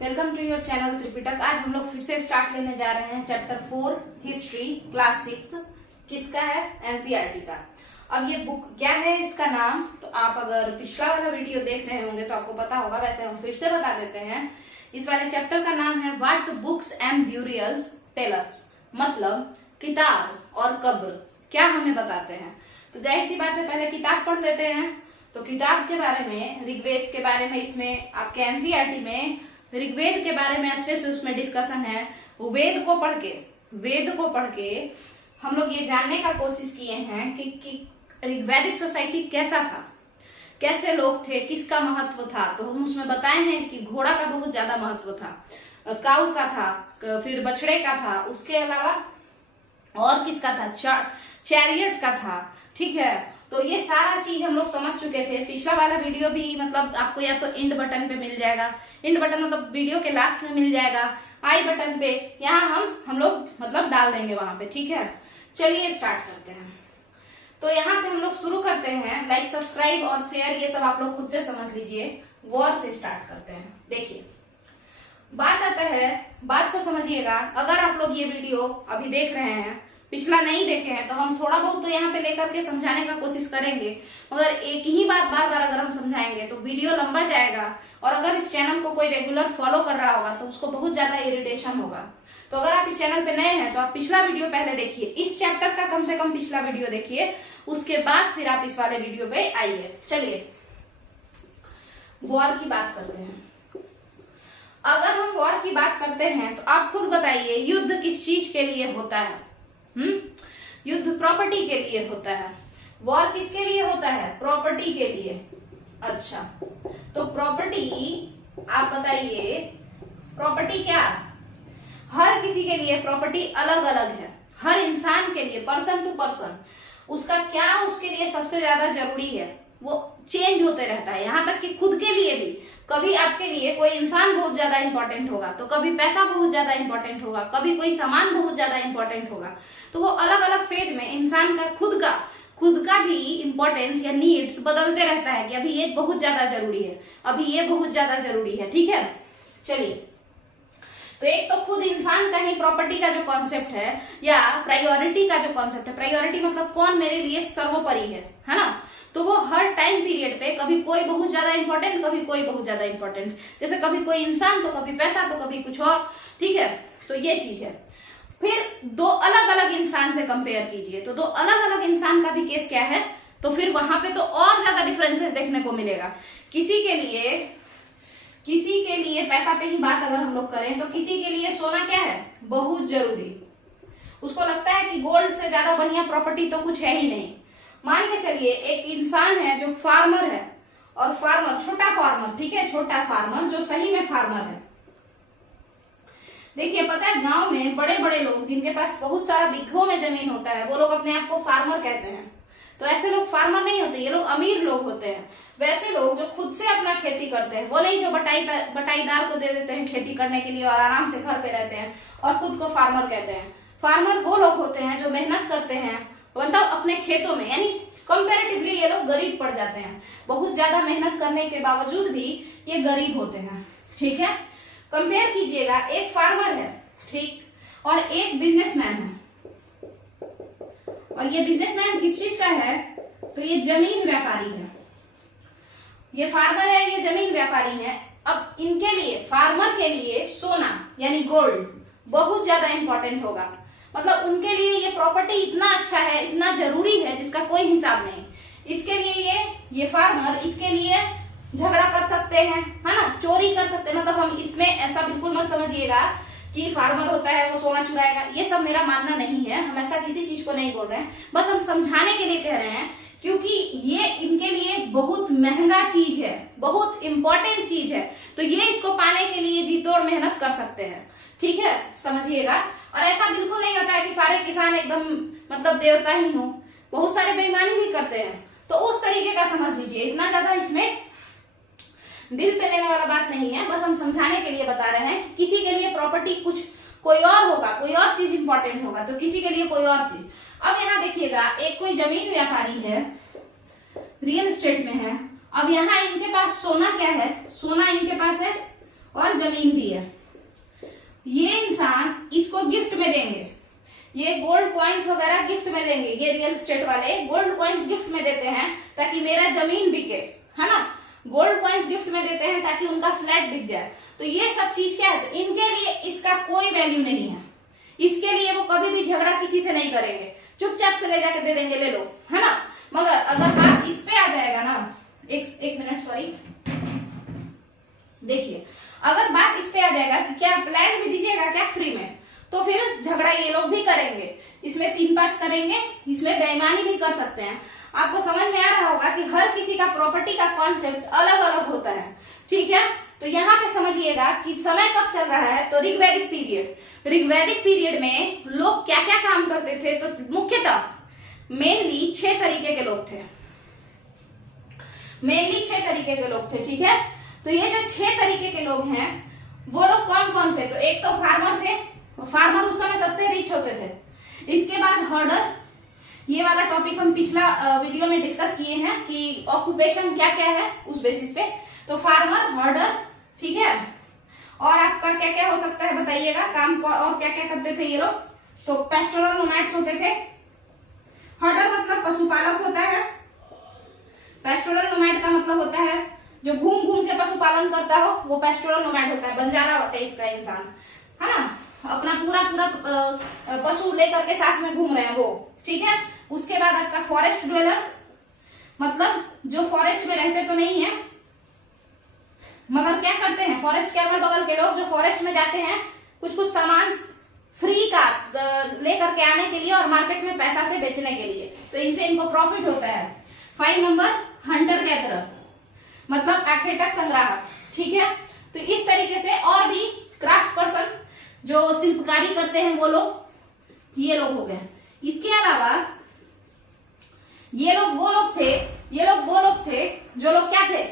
Welcome to your channel Tripitak. आज हम लोग फिर से स्टार्ट लेने जा रहे हैं चैप्टर 4 हिस्ट्री क्लास 6। किसका है? एनसीईआरटी का। अब ये बुक क्या है, इसका नाम तो आप अगर पिछला वाला वीडियो देख रहे होंगे तो आपको पता होगा, वैसे हम फिर से बता देते हैं। इस वाले चैप्टर का नाम है what books and burials tell us, मतलब किताब और कब्र क्या हमें बताते हैं। तो जाहिर सी बात है, पहले किताब पढ़ लेते हैं। तो किताब के बारे में, ऋग्वेद के बारे में, इसमें आपके एनसीईआरटी में ऋग्वेद के बारे में अच्छे से उसमें डिस्कशन है। वेद को पढ़ के हम लोग ये जानने का कोशिश किए हैं कि ऋग्वैदिक सोसाइटी कैसा था, कैसे लोग थे, किसका महत्व था। तो हम उसमें बताए हैं कि घोड़ा का बहुत ज्यादा महत्व था, काऊ का था, फिर बछड़े का था, उसके अलावा और किसका था, चैरियट का था। ठीक है, तो ये सारा चीज हम लोग समझ चुके थे। पिछला वाला वीडियो भी मतलब आपको या तो इंड बटन पे मिल जाएगा, इंड बटन मतलब वीडियो के लास्ट में मिल जाएगा, आई बटन पे, यहाँ हम लोग मतलब डाल देंगे वहां पे। ठीक है, चलिए स्टार्ट करते हैं। तो यहाँ पे हम लोग शुरू करते हैं। लाइक, सब्सक्राइब और शेयर ये सब आप लोग खुद से समझ लीजिए। वॉर से स्टार्ट करते हैं। देखिए, बात आता है, बात को समझिएगा। अगर आप लोग ये वीडियो अभी देख रहे हैं, पिछला नहीं देखे हैं, तो हम थोड़ा बहुत तो यहाँ पे लेकर के समझाने का कोशिश करेंगे, मगर एक ही बात बार बार अगर हम समझाएंगे तो वीडियो लंबा जाएगा। और अगर इस चैनल को कोई रेगुलर फॉलो कर रहा होगा तो उसको बहुत ज्यादा इरिटेशन होगा। तो अगर आप इस चैनल पे नए हैं तो आप पिछला वीडियो पहले देखिए, इस चैप्टर का कम से कम पिछला वीडियो देखिए, उसके बाद फिर आप इस वाले वीडियो पे आइए। चलिए वॉर की बात करते हैं। अगर हम वॉर की बात करते हैं तो आप खुद बताइए, युद्ध किस चीज के लिए होता है? युद्ध प्रॉपर्टी के लिए होता है। वॉर किसके लिए होता है? प्रॉपर्टी के लिए। अच्छा, तो प्रॉपर्टी आप बताइए, प्रॉपर्टी क्या? हर किसी के लिए प्रॉपर्टी अलग अलग है। हर इंसान के लिए, पर्सन टू पर्सन, उसका क्या उसके लिए सबसे ज्यादा जरूरी है वो चेंज होते रहता है। यहां तक कि खुद के लिए भी, कभी आपके लिए कोई इंसान बहुत ज्यादा इंपॉर्टेंट होगा, तो कभी पैसा बहुत ज्यादा इंपॉर्टेंट होगा, कभी कोई सामान बहुत ज्यादा इंपॉर्टेंट होगा। तो वो अलग अलग फेज में इंसान का खुद का भी इंपॉर्टेंस या नीड्स बदलते रहता है कि अभी ये बहुत ज्यादा जरूरी है, अभी ये बहुत ज्यादा जरूरी है। ठीक है, चलिए, तो एक तो खुद इंसान का ही प्रॉपर्टी का जो कॉन्सेप्ट है, या प्रायोरिटी का जो कॉन्सेप्ट है। प्रायोरिटी मतलब कौन मेरे लिए सर्वोपरि है ना। तो वो हर टाइम पीरियड पे कभी कोई बहुत ज्यादा इंपॉर्टेंट, कभी कोई बहुत ज्यादा इंपॉर्टेंट। जैसे कभी कोई इंसान तो कभी पैसा तो कभी कुछ और। ठीक है, तो ये चीज है। फिर दो अलग अलग इंसान से कंपेयर कीजिए, तो दो अलग अलग इंसान का भी केस क्या है, तो फिर वहां पे तो और ज्यादा डिफरेंसेस देखने को मिलेगा। किसी के लिए पैसा पे ही बात अगर हम लोग करें तो किसी के लिए सोना क्या है, बहुत जरूरी। उसको लगता है कि गोल्ड से ज्यादा बढ़िया प्रॉपर्टी तो कुछ है ही नहीं। मान के चलिए एक इंसान है जो फार्मर है, और फार्मर, छोटा फार्मर, ठीक है, छोटा फार्मर जो सही में फार्मर है। देखिए, पता है गांव में बड़े बड़े लोग जिनके पास बहुत सारा बीघों में जमीन होता है, वो लोग अपने आप को फार्मर कहते हैं। तो ऐसे लोग फार्मर नहीं होते, ये लोग अमीर लोग होते हैं। वैसे लोग जो खुद से अपना खेती करते हैं, वो नहीं जो बटाईदार को दे देते हैं खेती करने के लिए और आराम से घर पे रहते हैं और खुद को फार्मर कहते हैं। फार्मर वो लोग होते हैं जो मेहनत करते हैं, मतलब अपने खेतों में, यानी कंपैरेटिवली ये लोग गरीब पड़ जाते हैं। बहुत ज्यादा मेहनत करने के बावजूद भी ये गरीब होते हैं। ठीक है, कंपेयर कीजिएगा, एक फार्मर है, ठीक, और एक बिजनेसमैन है। और ये बिजनेसमैन किस चीज का है, तो ये जमीन व्यापारी है। ये फार्मर है, ये जमीन व्यापारी है। अब इनके लिए, फार्मर के लिए सोना यानी गोल्ड बहुत ज्यादा इंपॉर्टेंट होगा। मतलब उनके लिए ये प्रॉपर्टी इतना अच्छा है, इतना जरूरी है जिसका कोई हिसाब नहीं। इसके लिए ये फार्मर इसके लिए झगड़ा कर सकते हैं, है ना, चोरी कर सकते हैं। मतलब हम इसमें ऐसा बिल्कुल मत समझिएगा कि फार्मर होता है वो सोना चुराएगा, ये सब मेरा मानना नहीं है। हम ऐसा किसी चीज को नहीं बोल रहे हैं, बस हम समझाने के लिए कह रहे हैं, क्योंकि ये इनके लिए बहुत महंगा चीज है, बहुत इंपॉर्टेंट चीज है। तो ये इसको पाने के लिए जी तोड़ मेहनत कर सकते हैं। ठीक है, समझिएगा। और ऐसा बिल्कुल नहीं होता है कि सारे किसान एकदम मतलब देवता ही हो, बहुत सारे बेईमानी भी करते हैं। तो उस तरीके का समझ लीजिए, इतना ज्यादा इसमें दिल पे लेने वाला बात नहीं है। बस हम समझाने के लिए बता रहे हैं कि किसी के लिए प्रॉपर्टी कुछ कोई और होगा, कोई और चीज इंपॉर्टेंट होगा, तो किसी के लिए कोई और चीज। अब यहाँ देखिएगा, एक कोई जमीन व्यापारी है, रियल एस्टेट में है। अब यहाँ इनके पास सोना क्या है, सोना इनके पास है और जमीन भी है। ये इंसान इसको गिफ्ट में देंगे, ये गोल्ड कॉइन्स वगैरह गिफ्ट में देंगे, ये रियल एस्टेट वाले गोल्ड कॉइन्स गिफ्ट में देते हैं ताकि मेरा जमीन बिके, है ना। गोल्ड कॉइन्स गिफ्ट में देते हैं ताकि उनका फ्लैट बिक जाए। तो ये सब चीज क्या है, तो इनके लिए इसका कोई वैल्यू नहीं है, इसके लिए वो कभी भी झगड़ा किसी से नहीं करेंगे, चुपचाप से ले जाके दे देंगे, ले लो, है ना। मगर अगर बात इस पे आ जाएगा ना, एक मिनट सॉरी, देखिए अगर बात इस पे आ जाएगा कि क्या लैंड भी दीजिएगा क्या फ्री में, तो फिर झगड़ा ये लोग भी करेंगे, इसमें 3-5 करेंगे, इसमें बेईमानी भी कर सकते हैं। आपको समझ में आ रहा होगा कि हर किसी का प्रॉपर्टी का कॉन्सेप्ट अलग अलग होता है, ठीक है। तो यहाँ पे समझिएगा कि समय कब चल रहा है, तो ऋग्वैदिक पीरियड। ऋग्वैदिक पीरियड में लोग क्या क्या काम करते थे, तो मुख्यतः मेनली 6 तरीके के लोग थे, मेनली 6 तरीके के लोग थे, ठीक है। तो ये जो 6 तरीके के लोग हैं वो लोग कौन कौन थे, तो एक तो फार्मर थे, फार्मर उस समय सबसे रिच होते थे। इसके बाद हर्डर, ये वाला टॉपिक हम पिछला वीडियो में डिस्कस किए हैं कि ऑक्यूपेशन क्या क्या है उस बेसिस पे। तो फार्मर, हर्डर, ठीक है। और आपका क्या क्या हो सकता है बताइएगा, काम और क्या क्या करते थे ये लोग, तो पेस्टोरल नोमैड्स होते थे। हर्डर मतलब पशुपालक होता है, पेस्टोरल नोमैड का मतलब होता है जो घूम घूम के पशुपालन करता हो, वो पेस्टोरल नोमैड होता है, बंजारा टाइप का इंसान, है ना, अपना पूरा पशु लेकर के साथ में घूम रहे हैं वो, ठीक है। उसके बाद आपका फॉरेस्ट ड्वेलर, मतलब जो फॉरेस्ट में रहते तो नहीं है मगर क्या करते हैं, फॉरेस्ट के अगल बगल के लोग जो फॉरेस्ट में जाते हैं कुछ कुछ सामान फ्री का लेकर के आने के लिए और मार्केट में पैसा से बेचने के लिए, तो इनसे इनको प्रॉफिट होता है। 5 नंबर हंटर गैदरर, मतलब आखेटक संग्राहक, ठीक है। तो इस तरीके से और भी क्राफ्ट पर्सन जो शिल्पकारी करते हैं वो लोग, ये लोग हो गए। इसके अलावा ये लोग वो लोग थे, ये लोग वो लोग थे जो लोग क्या थे,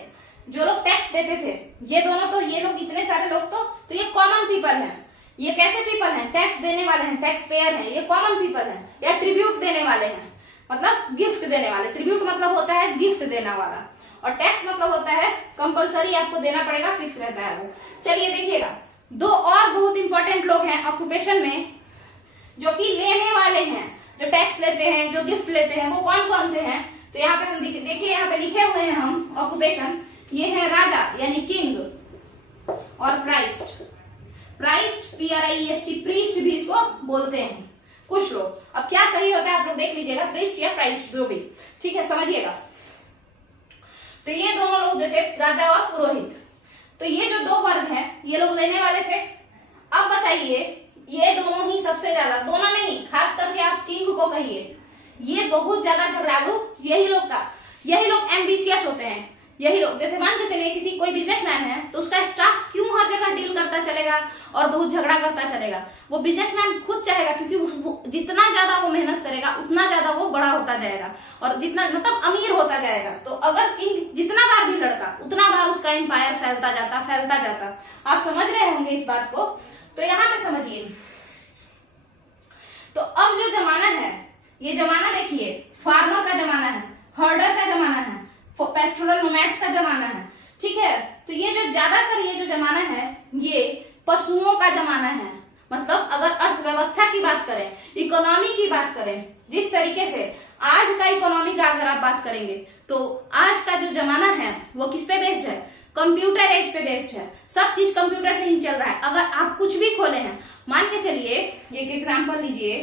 जो लोग टैक्स देते थे। ये दोनों तो, ये लोग इतने सारे लोग तो ये कॉमन पीपल हैं। ये कैसे पीपल हैं, टैक्स देने वाले हैं, टैक्स पेयर हैं, ये कॉमन पीपल हैं। या ट्रिब्यूट देने वाले हैं, मतलब गिफ्ट देने वाले। ट्रिब्यूट मतलब होता है गिफ्ट देने वाला, और टैक्स मतलब होता है कंपलसरी आपको देना पड़ेगा, फिक्स रहता है वो। चलिए देखिएगा, 2 और बहुत इंपॉर्टेंट लोग हैं ऑक्यूपेशन में जो कि लेने वाले हैं, जो टैक्स लेते हैं, जो गिफ्ट लेते हैं, वो कौन कौन से हैं। तो यहाँ पे हम देखिए, यहाँ पे लिखे हुए हैं हम ऑक्यूपेशन, ये है राजा यानी किंग, और प्राइस्ट, प्राइस्ट PRIEST, प्रीस्ट भी इसको बोलते हैं कुछ लोग। अब क्या सही होता है आप लोग देख लीजिएगा, प्रीस्ट या प्राइस्ट जो भी, ठीक है, समझिएगा। तो ये दोनों लोग जो थे, राजा और पुरोहित, तो ये जो 2 वर्ग हैं ये लोग लेने वाले थे। अब बताइए, ये दोनों ही सबसे ज्यादा, दोनों नहीं, खास करके आप किंग को कहिए, ये बहुत ज्यादा झगड़ालू, यही लोग एम्बिशियस होते हैं। यही लोग, जैसे मान के चलिए किसी कोई बिजनेसमैन है तो उसका स्टाफ क्यों हर जगह डील करता चलेगा और बहुत झगड़ा करता चलेगा, वो बिजनेसमैन खुद चाहेगा, क्योंकि जितना ज्यादा वो मेहनत करेगा उतना ज्यादा वो बड़ा होता जाएगा और जितना मतलब अमीर होता जाएगा। तो अगर किंग जितना बार भी लड़ता उतना बार उसका एम्पायर फैलता जाता। आप समझ रहे होंगे इस बात को। तो यहाँ पे समझिए, तो अब जो जमाना है, ये जमाना देखिए, फार्मर का जमाना है, हर्डर का जमाना है, पेस्टोरल नोमैड्स का जमाना है, ठीक है। तो ये जो ज्यादातर ये जो जमाना है ये पशुओं का जमाना है। मतलब अगर अर्थव्यवस्था की बात करें, इकोनॉमी की बात करें, जिस तरीके से आज का इकोनॉमी का अगर आप बात करेंगे तो आज का जो जमाना है वो किस पे बेस्ड है, कंप्यूटर एज पे बेस्ड है। सब चीज कंप्यूटर से ही चल रहा है। अगर आप कुछ भी खोले हैं, मान के चलिए एक एग्जांपल लीजिए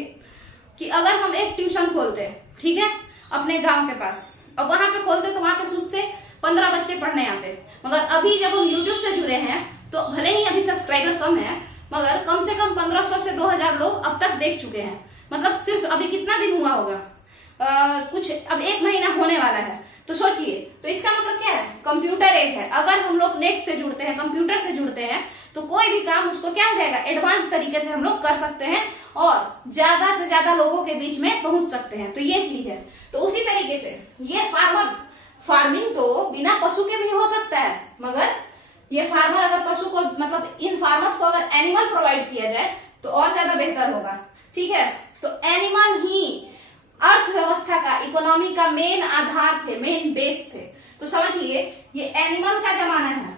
कि अगर हम एक ट्यूशन खोलते हैं, ठीक है, अपने गांव के पास, अब वहां पे खोलते तो वहां पे सूद से 15 बच्चे पढ़ने आते। मगर अभी जब हम यूट्यूब से जुड़े हैं तो भले ही अभी सब्सक्राइबर कम है मगर कम से कम 1500 से 2000 लोग अब तक देख चुके हैं। मतलब सिर्फ अभी कितना दिन हुआ होगा, कुछ अब 1 महीना होने वाला है। तो सोचिए, तो इसका मतलब क्या है, कंप्यूटर एज है। अगर हम लोग नेट से जुड़ते हैं, कंप्यूटर से जुड़ते हैं, तो कोई भी काम उसको क्या हो जाएगा, एडवांस तरीके से हम लोग कर सकते हैं और ज्यादा से ज्यादा लोगों के बीच में पहुंच सकते हैं। तो ये चीज है। तो उसी तरीके से ये फार्मिंग तो बिना पशु के भी हो सकता है, मगर ये फार्मर अगर पशु को, मतलब इन फार्मर्स को अगर एनिमल प्रोवाइड किया जाए तो और ज्यादा बेहतर होगा, ठीक है। तो एनिमल ही अर्थव्यवस्था का, इकोनॉमी का मेन आधार थे, मेन बेस थे। तो समझिए, ये एनिमल का जमाना है,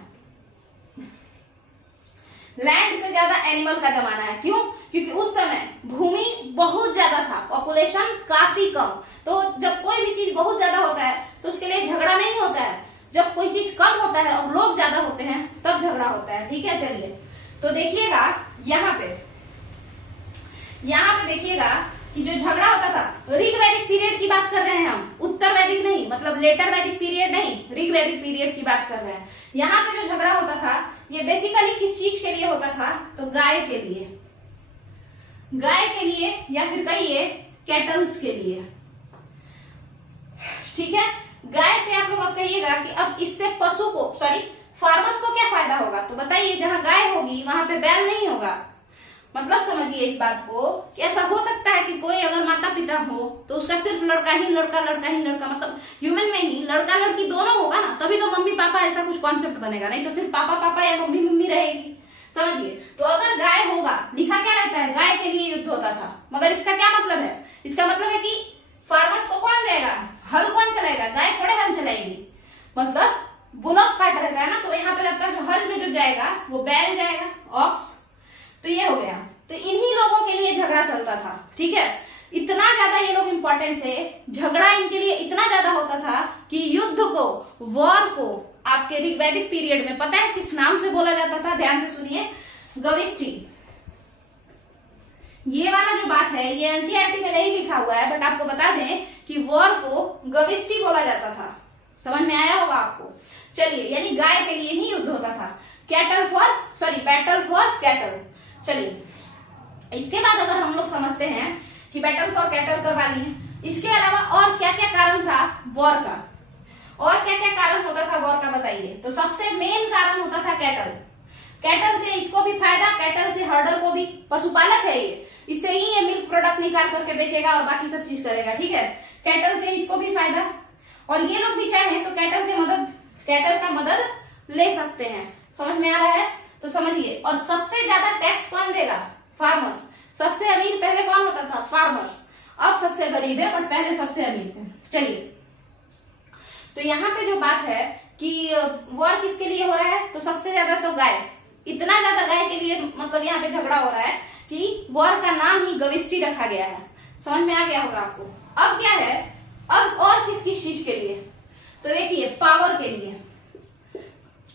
लैंड से ज्यादा एनिमल का जमाना है। क्यों? क्योंकि उस समय भूमि बहुत ज्यादा था, पॉपुलेशन काफी कम। तो जब कोई भी चीज बहुत ज्यादा होता है तो उसके लिए झगड़ा नहीं होता है, जब कोई चीज कम होता है और लोग ज्यादा होते हैं तब झगड़ा होता है। ठीक है, चलिए तो देखिएगा यहाँ पे देखिएगा कि जो झगड़ा होता था, ऋग वैदिक पीरियड की बात कर रहे हैं हम, उत्तर वैदिक नहीं, मतलब लेटर वैदिक पीरियड नहीं, ऋग वैदिक पीरियड की बात कर रहे हैं। यहाँ पे जो झगड़ा होता था ये बेसिकली किस चीज के लिए होता था? तो गाय के लिए या फिर कहिए कैटल्स के लिए। ठीक है, गाय से आप लोग अब कहिएगा कि अब इससे पशु को फार्मर्स को क्या फायदा होगा? तो बताइए, जहां गाय होगी वहां पे बैल नहीं होगा। मतलब समझिए इस बात को कि ऐसा हो सकता है कि कोई अगर माता पिता हो तो उसका सिर्फ लड़का ही लड़का, मतलब ह्यूमन में ही लड़का लड़की दोनों होगा ना, तभी तो मम्मी पापा ऐसा कुछ कॉन्सेप्ट बनेगा, नहीं तो सिर्फ पापा पापा या मम्मी मम्मी रहेगी। समझिए, तो अगर गाय होगा, लिखा क्या रहता है? गाय के लिए युद्ध होता था। मगर इसका क्या मतलब है? इसका मतलब है कि फार्मर्स को कौन देगा? हल कौन चलाएगा? गाय थोड़े हल चलाएगी, मतलब बुलक काट रहता है ना, तो यहाँ पे आपका जो हल में जो जाएगा वो बैल जाएगा, ऑक्स। तो ये हो गया। तो इन्हीं लोगों के लिए झगड़ा चलता था। ठीक है, इतना ज्यादा ये लोग इंपॉर्टेंट थे, झगड़ा इनके लिए इतना ज्यादा होता था कि युद्ध को, वॉर को आपके ऋग्वैदिक पीरियड में पता है किस नाम से बोला जाता था? ध्यान से सुनिए, गविष्टि। ये वाला जो बात है ये एनसीईआरटी में नहीं लिखा हुआ है, बट आपको बता दें कि वॉर को गविष्टि बोला जाता था। समझ में आया होगा आपको? चलिए, यानी गाय के लिए ही युद्ध होता था। Battle for cattle. चलिए, इसके बाद अगर हम लोग समझते हैं कि बैटल फॉर कैटल करवा ली है, इसके अलावा और क्या क्या कारण था वॉर का? और क्या क्या कारण होता था वॉर का बताइए? तो सबसे मेन कारण होता था कैटल। कैटल से इसको भी फायदा, कैटल से हर्डर को भी, पशुपालक है ये, इससे ही ये मिल्क प्रोडक्ट निकाल करके बेचेगा और बाकी सब चीज करेगा। ठीक है, कैटल से इसको भी फायदा, और ये लोग भी चाहे तो कैटल का मदद ले सकते हैं। समझ में आ रहा है? तो समझिए, और सबसे ज्यादा टैक्स कौन देगा? फार्मर्स। सबसे अमीर पहले कौन होता था? फार्मर्स। अब सबसे गरीब है, बट पहले सबसे अमीर थे। चलिए, तो यहाँ पे जो बात है कि वॉर किसके लिए हो रहा है? तो सबसे ज्यादा तो गाय, इतना ज्यादा गाय के लिए, मतलब यहाँ पे झगड़ा हो रहा है कि वॉर का नाम ही गविष्टि रखा गया है। समझ में आ गया होगा आपको? अब क्या है, अब और किस किस चीज के लिए? तो देखिए, पावर के लिए,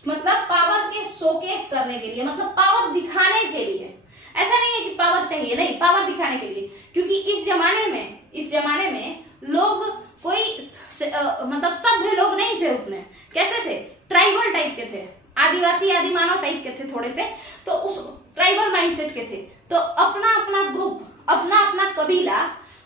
मतलब पावर के शोकेस करने के लिए, मतलब पावर दिखाने के लिए। ऐसा नहीं है कि पावर चाहिए, नहीं, पावर दिखाने के लिए। क्योंकि इस जमाने में लोग कोई मतलब सभ्य लोग नहीं थे उतने। कैसे थे? ट्राइबल टाइप के थे, आदिवासी आदि मानव टाइप के थे थोड़े से, तो उस ट्राइबल माइंडसेट के थे। तो अपना अपना ग्रुप, अपना अपना कबीला,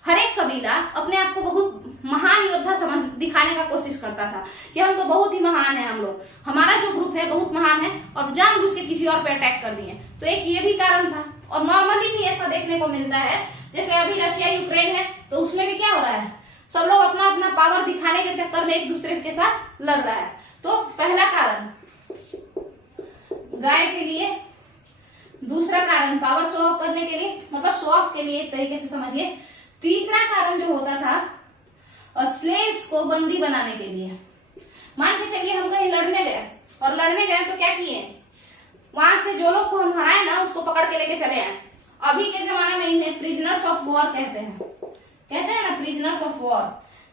हर एक कबीला अपने आप को बहुत महान योद्धा समझ दिखाने का कोशिश करता था कि हम तो बहुत ही महान है, हम लोग, हमारा जो ग्रुप है बहुत महान है, और जानबूझ के किसी और पे अटैक कर दिए। तो एक ये भी कारण था। और नॉर्मली भी ऐसा देखने को मिलता है, जैसे अभी रशिया यूक्रेन है, तो उसमें भी क्या हो रहा है? सब लोग अपना अपना पावर दिखाने के चक्कर में एक दूसरे के साथ लड़ रहा है। तो पहला कारण गाय के लिए, दूसरा कारण पावर शो ऑफ करने के लिए, मतलब शो ऑफ के लिए एक तरीके से समझिए। तीसरा कारण जो होता था स्लेव्स को बंदी बनाने के लिए। मान के चलिए हम कहीं लड़ने गए, और लड़ने गए तो क्या किए? वहां से जो लोग को हम हराए ना, उसको पकड़ के लेके चले आए। अभी के जमाने में इन्हें प्रिजनर्स ऑफ वॉर कहते हैं ना, प्रिजनर्स ऑफ वॉर,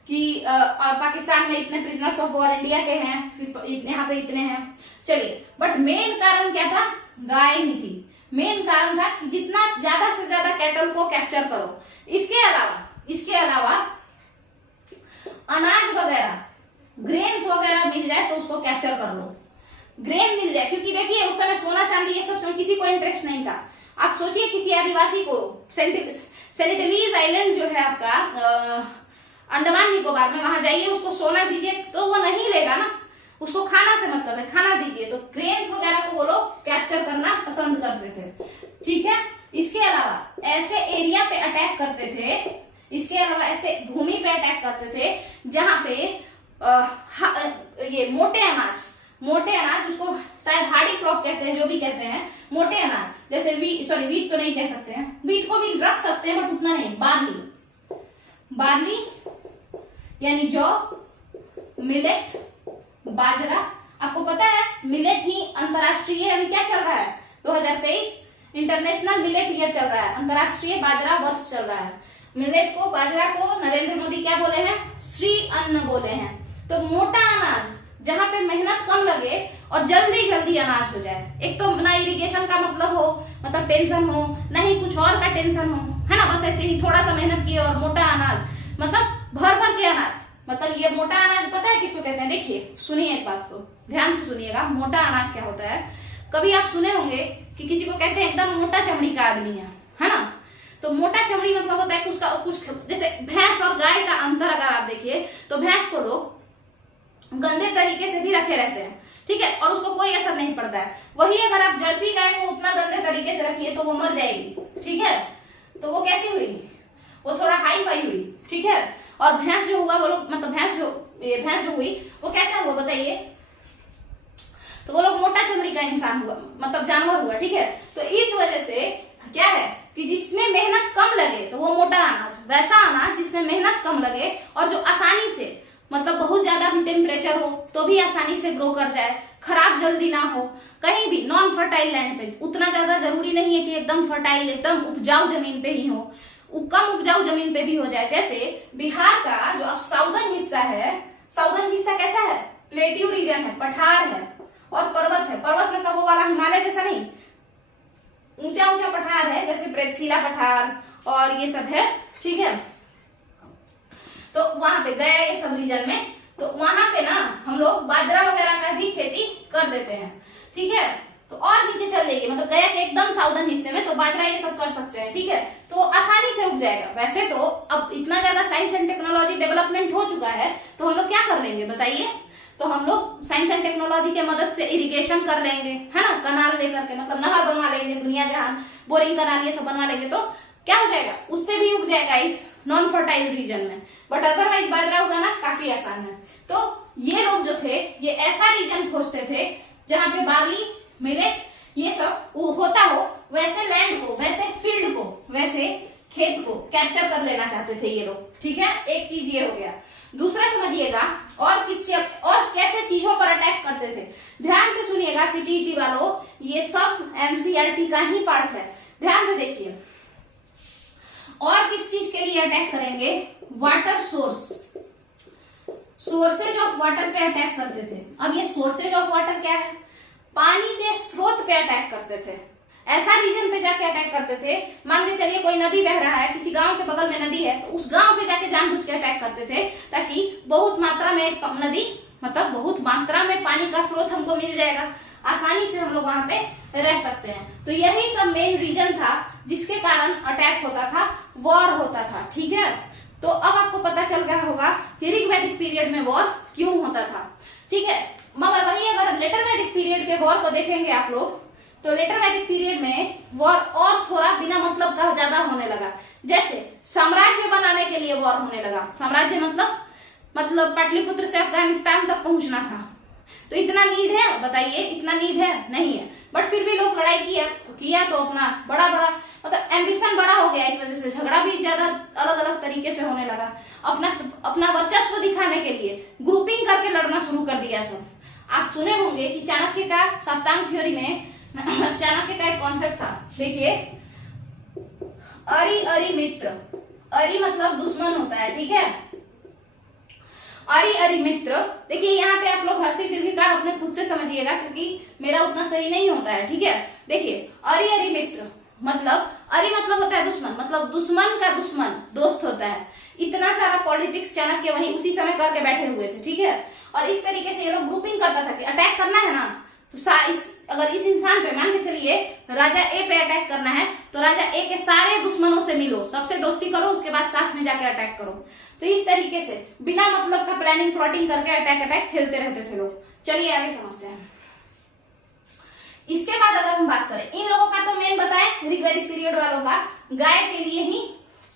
कि पाकिस्तान में इतने प्रिजनर्स ऑफ वॉर इंडिया के हैं, फिर यहाँ पे इतने हैं। चलिए, बट मेन कारण क्या था? गाय ही थी। मेन कारण था कि जितना ज्यादा से ज्यादा कैटल को कैप्चर करो। इसके अलावा अनाज वगैरह, ग्रेन्स वगैरह मिल जाए तो उसको कैप्चर कर लो। ग्रेन मिल जाए, क्योंकि देखिए उस समय सोना चांदी ये सब किसी को इंटरेस्ट नहीं था। आप सोचिए, किसी आदिवासी को सेंटिलीज आइलैंड जो है आपका अंडमान निकोबार में, वहां जाइए, उसको सोना दीजिए तो वो नहीं लेगा ना, उसको खाना से मतलब है, खाना दीजिए। तो ग्रेन्स वगैरह को वो लोग कैप्चर करना पसंद करते थे। ठीक है, इसके अलावा ऐसे एरिया पे अटैक करते थे, इसके अलावा ऐसे भूमि पे अटैक करते थे जहां पे ये मोटे अनाज, उसको शायद हार्डी क्रॉप कहते हैं, जो भी कहते हैं, मोटे अनाज, जैसे वीट तो नहीं कह सकते हैं, वीट को भी रख सकते हैं बट उतना नहीं। बार्ली यानी जौ, मिलेट, बाजरा। आपको पता है मिलेट ही अंतरराष्ट्रीय अभी क्या चल रहा है? तो 2023 इंटरनेशनल मिलेट ईयर चल रहा है, अंतरराष्ट्रीय बाजरा वर्ष चल रहा है। मिलेट को, बाजरा को नरेंद्र मोदी क्या बोले हैं? श्री अन्न बोले हैं। तो मोटा अनाज जहाँ पे मेहनत कम लगे और जल्दी जल्दी अनाज हो जाए, एक तो ना इरिगेशन का मतलब हो, मतलब टेंशन हो, ना ही कुछ और का टेंशन हो, है ना, बस ऐसे ही थोड़ा सा मेहनत किए और मोटा अनाज, मतलब भर भर के अनाज। मतलब ये मोटा अनाज पता है किसको कहते हैं? देखिए सुनिए एक बात को, ध्यान से सुनिएगा। मोटा अनाज क्या होता है? कभी आप सुने होंगे कि किसी को कहते हैं एकदम मोटा चमड़ी का आदमी है ना। तो मोटा चमड़ी मतलब होता है कि उसका कुछ, जैसे भैंस और गाय का अंतर अगर आप देखिए तो भैंस को लोग गंदे तरीके से भी रखे रहते हैं, ठीक है, और उसको कोई असर नहीं पड़ता है। वही अगर आप जर्सी गाय को उतना गंदे तरीके से रखिए तो वो मर जाएगी, ठीक है। तो वो कैसी हुई? वो थोड़ा हाई फाई हुई, ठीक है। और भैंस जो हुआ वो लोग, मतलब भैंस जो हुई वो कैसा हुआ बताइए? तो वो लोग मोटा चमड़ी का इंसान हुआ, मतलब जानवर हुआ, ठीक है। तो इस वजह से क्या है कि जिसमें मेहनत कम लगे तो वो मोटा अनाज, वैसा अनाज जिसमें मेहनत कम लगे और जो आसानी से, मतलब बहुत ज्यादा भी टेम्परेचर हो तो भी आसानी से ग्रो कर जाए, खराब जल्दी ना हो, कहीं भी नॉन फर्टाइल लैंड पे, उतना ज्यादा जरूरी नहीं है कि एकदम फर्टाइल, एकदम उपजाऊ जमीन पे ही हो, कम उपजाऊ जमीन पे भी हो जाए। जैसे बिहार का जो साउदर्न हिस्सा है, साउदर्न हिस्सा कैसा है? प्लेट्यू रीजन है, पठार है और पर्वत है। पर्वत मतलब वो वाला हिमालय जैसा नहीं, ऊंचा ऊंचा पठार है, जैसे प्रेतशिला पठार और ये सब है, ठीक है। तो वहां पे गया ये सब रीजन में, तो वहां पे ना हम लोग बाजरा वगैरह का भी खेती कर देते हैं, ठीक है। तो और नीचे चल जाइए, मतलब गया के एकदम साउदर्न हिस्से में तो बाजरा ये सब कर सकते हैं, ठीक है। तो आसानी से उग जाएगा। वैसे तो अब इतना ज्यादा साइंस एंड टेक्नोलॉजी डेवलपमेंट हो चुका है, तो हम लोग क्या कर लेंगे बताइए? तो हम लोग साइंस एंड टेक्नोलॉजी के मदद से इरिगेशन कर लेंगे, है ना, कनाल लेकर के, मतलब नहर बनवा लेंगे, दुनिया जहान बोरिंग कनाल ये सब बनवा लेंगे, तो क्या हो जाएगा? उससे भी उग जाएगा इस नॉन फर्टाइल रीजन में। बट अदरवाइज बाजरा उगाना काफी आसान है। तो ये लोग जो थे ये ऐसा रीजन खोजते थे जहां पे बार्ली, मिलेट ये सब होता हो, वैसे लैंड को, वैसे फील्ड को, वैसे खेत को कैप्चर कर लेना चाहते थे ये लोग, ठीक है। एक चीज ये हो गया। दूसरा समझिएगा और कैसे चीजों पर अटैक करते थे। ध्यान से सुनिएगा सीटीईटी वालों, ये सब एनसीईआरटी का ही पार्ट है, ध्यान से देखिए। और किस चीज के लिए अटैक करेंगे? Water source, sources of water पे अटैक करते थे। अब ये सोर्सेज ऑफ वाटर क्या है? पानी के स्रोत पे अटैक करते थे। ऐसा रीजन पे जाके अटैक करते थे, मान के चलिए कोई नदी बह रहा है, किसी गांव के बगल में नदी है, तो उस गांव पे जाके जानबूझ के अटैक करते थे ताकि बहुत मात्रा में नदी, मतलब बहुत मात्रा में पानी का स्रोत हमको मिल जाएगा, आसानी से हम लोग वहां पे रह सकते हैं। तो यही सब मेन रीजन था जिसके कारण अटैक होता था, वॉर होता था, ठीक है। तो अब आपको पता चल गया होगा ऋग वैदिक पीरियड में वॉर क्यों होता था, ठीक है। मगर वहीं अगर लेटर वैदिक पीरियड के वॉर को देखेंगे आप लोग, तो लेटर वैदिक पीरियड में वॉर और थोड़ा बिना मतलब का ज्यादा होने लगा। जैसे साम्राज्य बनाने के लिए वॉर होने लगा। साम्राज्य मतलब पाटलिपुत्र से अफगानिस्तान तक पहुंचना था। तो इतना नीड है बताइए? इतना नीड है? नहीं है। बट फिर भी लोग लड़ाई किया तो अपना बड़ा मतलब एम्बिशन बड़ा हो गया, इस वजह से झगड़ा भी ज्यादा अलग अलग तरीके से होने लगा। अपना वर्चस्व दिखाने के लिए ग्रुपिंग करके लड़ना शुरू कर दिया सब। आप सुने होंगे कि चाणक्य का सप्तांग थ्योरी में चाणक्य का एक कॉन्सेप्ट था, देखिए, अरि अरि मित्र। अरि मतलब दुश्मन होता है, ठीक है। अरि अरि मित्र, देखिए यहाँ पे आप लोग हर्षित दीर्घिकार अपने खुद से समझिएगा क्योंकि मेरा उतना सही नहीं होता है, ठीक है। देखिए अरि अरि मित्र मतलब, अरि मतलब होता है दुश्मन, मतलब दुश्मन का दुश्मन दोस्त होता है। इतना सारा पॉलिटिक्स चाणक्य वहीं उसी समय करके बैठे हुए थे, ठीक है। और इस तरीके से ये लोग ग्रुपिंग करता था कि अटैक करना है ना, तो अगर इस इंसान पे मान के चलिए राजा ए पे अटैक करना है, तो राजा ए के सारे दुश्मनों से मिलो, सबसे दोस्ती करो, उसके बाद साथ में जाके अटैक करो। तो इस तरीके से बिना मतलब का प्लानिंग प्लॉटिंग करके अटैक खेलते रहते थे लोग। चलिए आगे समझते हैं। इसके बाद अगर हम बात करें इन लोगों का, तो मेन बताएं ऋग्वैदिक पीरियड वालों का गाय के लिए ही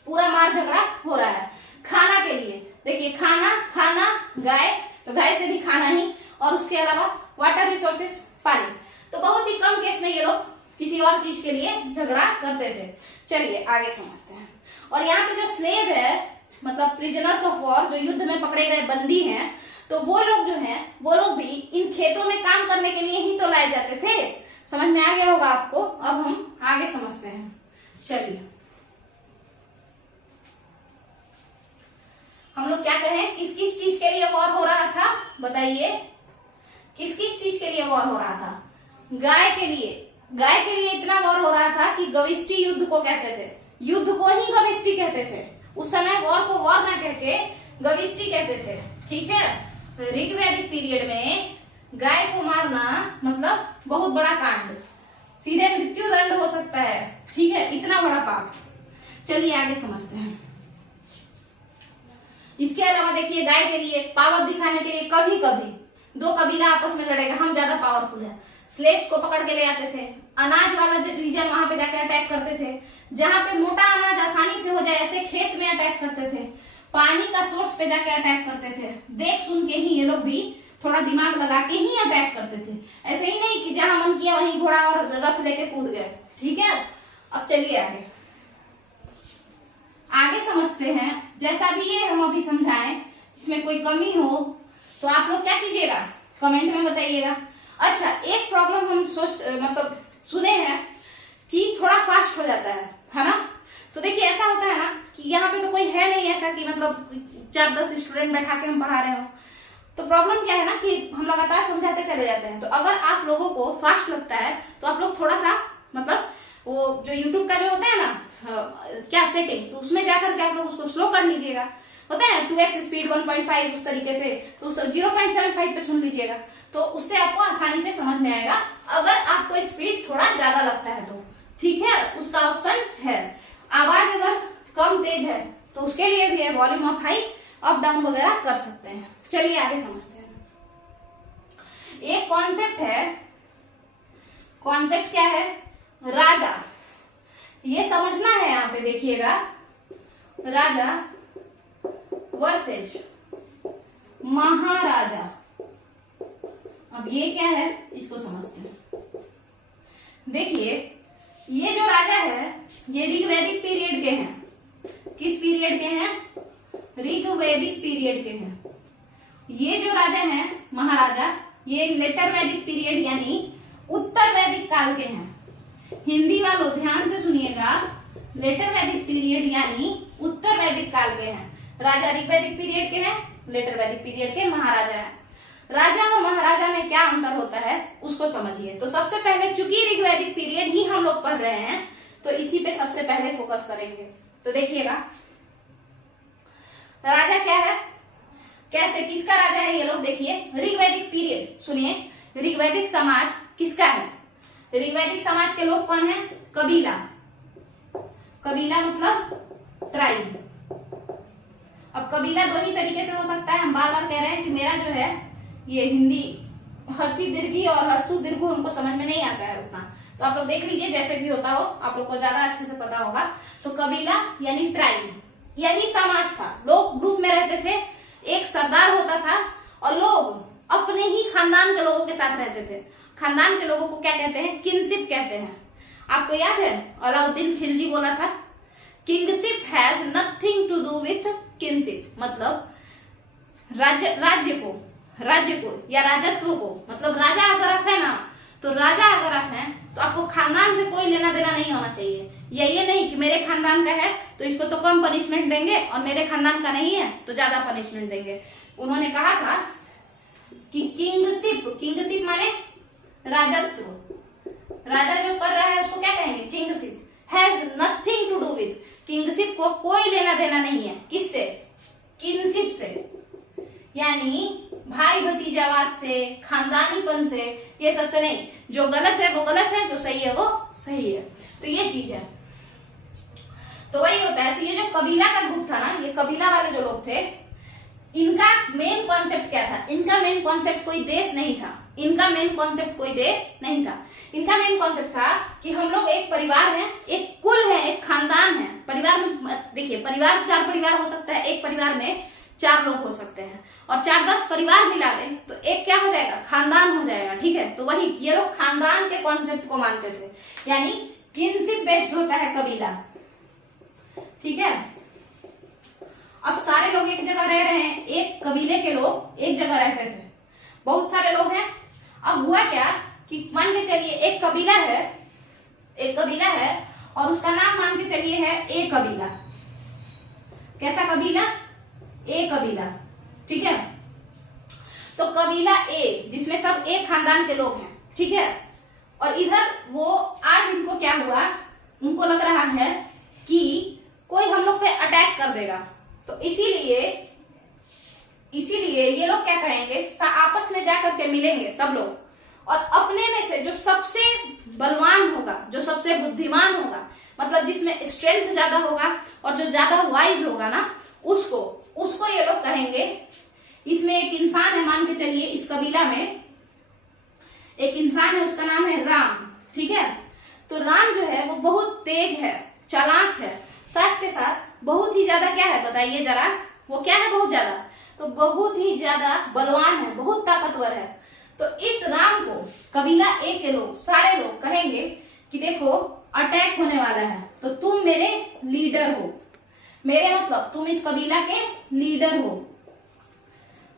पूरा मार झगड़ा हो रहा है। खाना के लिए देखिए, खाना गाय, तो गाय से भी खाना ही, और उसके अलावा वाटर रिसोर्सेज पानी। तो बहुत ही कम केस में ये लोग किसी और चीज के लिए झगड़ा करते थे। चलिए आगे समझते हैं। और यहाँ पे जो स्लेव है, मतलब प्रिजनर्स ऑफ वॉर, जो युद्ध में पकड़े गए बंदी हैं, तो वो लोग जो हैं वो लोग भी इन खेतों में काम करने के लिए ही तो लाए जाते थे। समझ में आ गया होगा आपको। अब हम आगे समझते हैं। चलिए हम लोग क्या कहें, किस किस चीज के लिए वॉर हो रहा था बताइए, किस किस चीज के लिए वॉर हो रहा था? गाय के लिए। गाय के लिए इतना वॉर हो रहा था कि गविष्टि युद्ध को कहते थे, युद्ध को ही गविष्टि कहते थे। उस समय वॉर को वॉर ना कहते गविष्टि कहते थे, ठीक है। ऋग्वैदिक पीरियड में गाय को मारना मतलब बहुत बड़ा कांड, सीधे मृत्यु दंड हो सकता है, ठीक है, इतना बड़ा पाप। चलिए आगे समझते हैं। इसके अलावा देखिए गाय के लिए पावर दिखाने के लिए कभी कभी दो कबीला आपस में लड़ेगा, हम ज्यादा पावरफुल है, स्लेव्स को पकड़ के ले आते थे, अनाज वाला रीजन वहां पे जाके अटैक करते थे, जहां पे मोटा अनाज आसानी से हो जाए ऐसे खेत में अटैक करते थे, पानी का सोर्स पे जाके अटैक करते थे। देख सुन के ही ये लोग भी थोड़ा दिमाग लगा के ही अटैक करते थे, ऐसे ही नहीं कि जहां मन किया वहीं घोड़ा और रथ लेके कूद गए, ठीक है। अब चलिए आगे आगे समझते हैं। जैसा भी ये हम अभी समझाएं, इसमें कोई कमी हो तो आप लोग क्या कीजिएगा, कमेंट में बताइएगा। अच्छा, एक प्रॉब्लम हम मतलब सुने हैं कि थोड़ा फास्ट हो जाता है ना। तो देखिए ऐसा होता है ना कि यहाँ पे तो कोई है नहीं ऐसा कि मतलब 4-10 स्टूडेंट बैठा के हम पढ़ा रहे हो, तो प्रॉब्लम क्या है ना कि हम लगातार समझाते चले जाते हैं। तो अगर आप लोगों को फास्ट लगता है तो आप लोग थोड़ा सा मतलब वो जो यूट्यूब का जो होता है ना क्या सेटिंग्स, तो उसमें जाकर के आप लोग उसको स्लो कर लीजिएगा, होता है ना 2x स्पीड 1.5 उस तरीके से, तो 0.75 पे सुन लीजिएगा, तो उससे आपको आसानी से समझ में आएगा। अगर आपको स्पीड थोड़ा ज्यादा लगता है तो ठीक है, उसका ऑप्शन है। आवाज अगर कम तेज है तो उसके लिए भी है, volume up high up down वगैरह कर सकते हैं। चलिए आगे समझते हैं। एक कॉन्सेप्ट है, कॉन्सेप्ट क्या है, राजा। ये समझना है, यहाँ पे देखिएगा, राजा वर्सेज महाराजा। अब ये क्या है इसको समझते हैं। देखिए ये जो राजा है ये ऋग्वैदिक पीरियड के हैं। किस पीरियड के हैं? ऋग्वैदिक पीरियड के हैं। ये जो राजा हैं महाराजा, ये लेटर वैदिक पीरियड यानी उत्तर वैदिक काल के हैं। हिंदी वालों ध्यान से सुनिएगा, लेटर वैदिक पीरियड यानी उत्तर वैदिक काल के हैं। राजा ऋग्वैदिक पीरियड के हैं, लेटर वैदिक पीरियड के महाराजा हैं। राजा और महाराजा में क्या अंतर होता है उसको समझिए। तो सबसे पहले चूंकि ऋग्वैदिक पीरियड ही हम लोग पढ़ रहे हैं तो इसी पे सबसे पहले फोकस करेंगे। तो देखिएगा राजा क्या है, कैसे, किसका राजा है ये लोग देखिए। ऋग्वैदिक पीरियड सुनिए, ऋग्वैदिक समाज किसका है? ऋग्वैदिक समाज के लोग कौन है? कबीला। कबीला मतलब ट्राइब। अब कबीला दो ही तरीके से हो सकता है, हम बार बार कह रहे हैं कि मेरा जो है ये हिंदी हर्षी दीर्घी और हर्षु दीर्घु हमको समझ में नहीं आता है उतना, तो आप लोग देख लीजिए जैसे भी होता हो, आप लोग को ज्यादा अच्छे से पता होगा। तो कबीला यानी ट्राइब, यही समाज था। लोग ग्रुप में रहते थे, एक सरदार होता था और लोग अपने ही खानदान के लोगों के साथ रहते थे। खानदान के लोगों को क्या कहते हैं? किंगशिप कहते हैं। आपको याद है अलाउद्दीन खिलजी बोला था, kingship has nothing to do with kingship, मतलब राज्य को या राजत्व को, मतलब राजा अगर आप है ना, तो राजा अगर आप हैं तो आपको खानदान से कोई लेना देना नहीं होना चाहिए। या ये नहीं कि मेरे खानदान का है तो इसको तो कम पनिशमेंट देंगे और मेरे खानदान का नहीं है तो ज्यादा पनिशमेंट देंगे। उन्होंने कहा था कि किंगशिप माने राजत्व, राजा जो कर रहा है उसको क्या कहेंगे? Kingship. Has nothing to do with, kingship को कोई लेना देना नहीं है। किससे? किंगशिप से, यानी भाई भतीजावाद से, खानदानीपन से, ये सबसे नहीं। जो गलत है वो गलत है, जो सही है वो सही है। तो ये चीज है, तो वही होता है। तो ये जो कबीला का ग्रुप था ना, ये कबीला वाले जो लोग थे, इनका मेन कॉन्सेप्ट क्या था? इनका मेन कॉन्सेप्ट कोई देश नहीं था। इनका मेन कॉन्सेप्ट कोई देश नहीं था। इनका मेन कॉन्सेप्ट था कि हम लोग एक परिवार हैं, एक कुल है, एक खानदान है। परिवार में देखिए, परिवार 4 परिवार हो सकता है, एक परिवार में 4 लोग हो सकते हैं, और 4-10 परिवार मिला दें तो एक क्या हो जाएगा? खानदान हो जाएगा, ठीक है। तो वही ये लोग खानदान के कॉन्सेप्ट को मानते थे, यानी किनशिप बेस्ड होता है कबीला, ठीक है। अब सारे लोग एक जगह रह रहे हैं, एक कबीले के लोग एक जगह रहते थे, बहुत सारे लोग हैं। अब हुआ क्या कि मान के चलिए एक कबीला है और उसका नाम मान के चलिए है ए कबीला। कैसा कबीला? ए कबीला, ठीक है। तो कबीला ए जिसमें सब एक खानदान के लोग हैं, ठीक है। और इधर वो आज इनको क्या हुआ, उनको लग रहा है कि कोई हम लोग पे अटैक कर देगा, तो इसीलिए ये लोग क्या करेंगे, आपस में जाकर के मिलेंगे सब लोग, और अपने में से जो सबसे बलवान होगा, जो सबसे बुद्धिमान होगा, मतलब जिसमें स्ट्रेंथ ज्यादा होगा और जो ज्यादा वाइज होगा ना, उसको ये लोग कहेंगे। इसमें एक इंसान है, मान के चलिए इस कबीला में एक इंसान है, उसका नाम है राम, ठीक है। तो राम जो है वो बहुत तेज है, चालाक है, साथ के साथ बहुत ही ज्यादा क्या है बताइए जरा, वो क्या है बहुत ज्यादा, तो बहुत ही ज्यादा बलवान है, बहुत ताकतवर है। तो इस राम को कबीला ए के लोग, सारे लोग कहेंगे कि देखो अटैक होने वाला है, तो तुम मेरे लीडर हो, मेरे मतलब तुम इस कबीला के लीडर हो,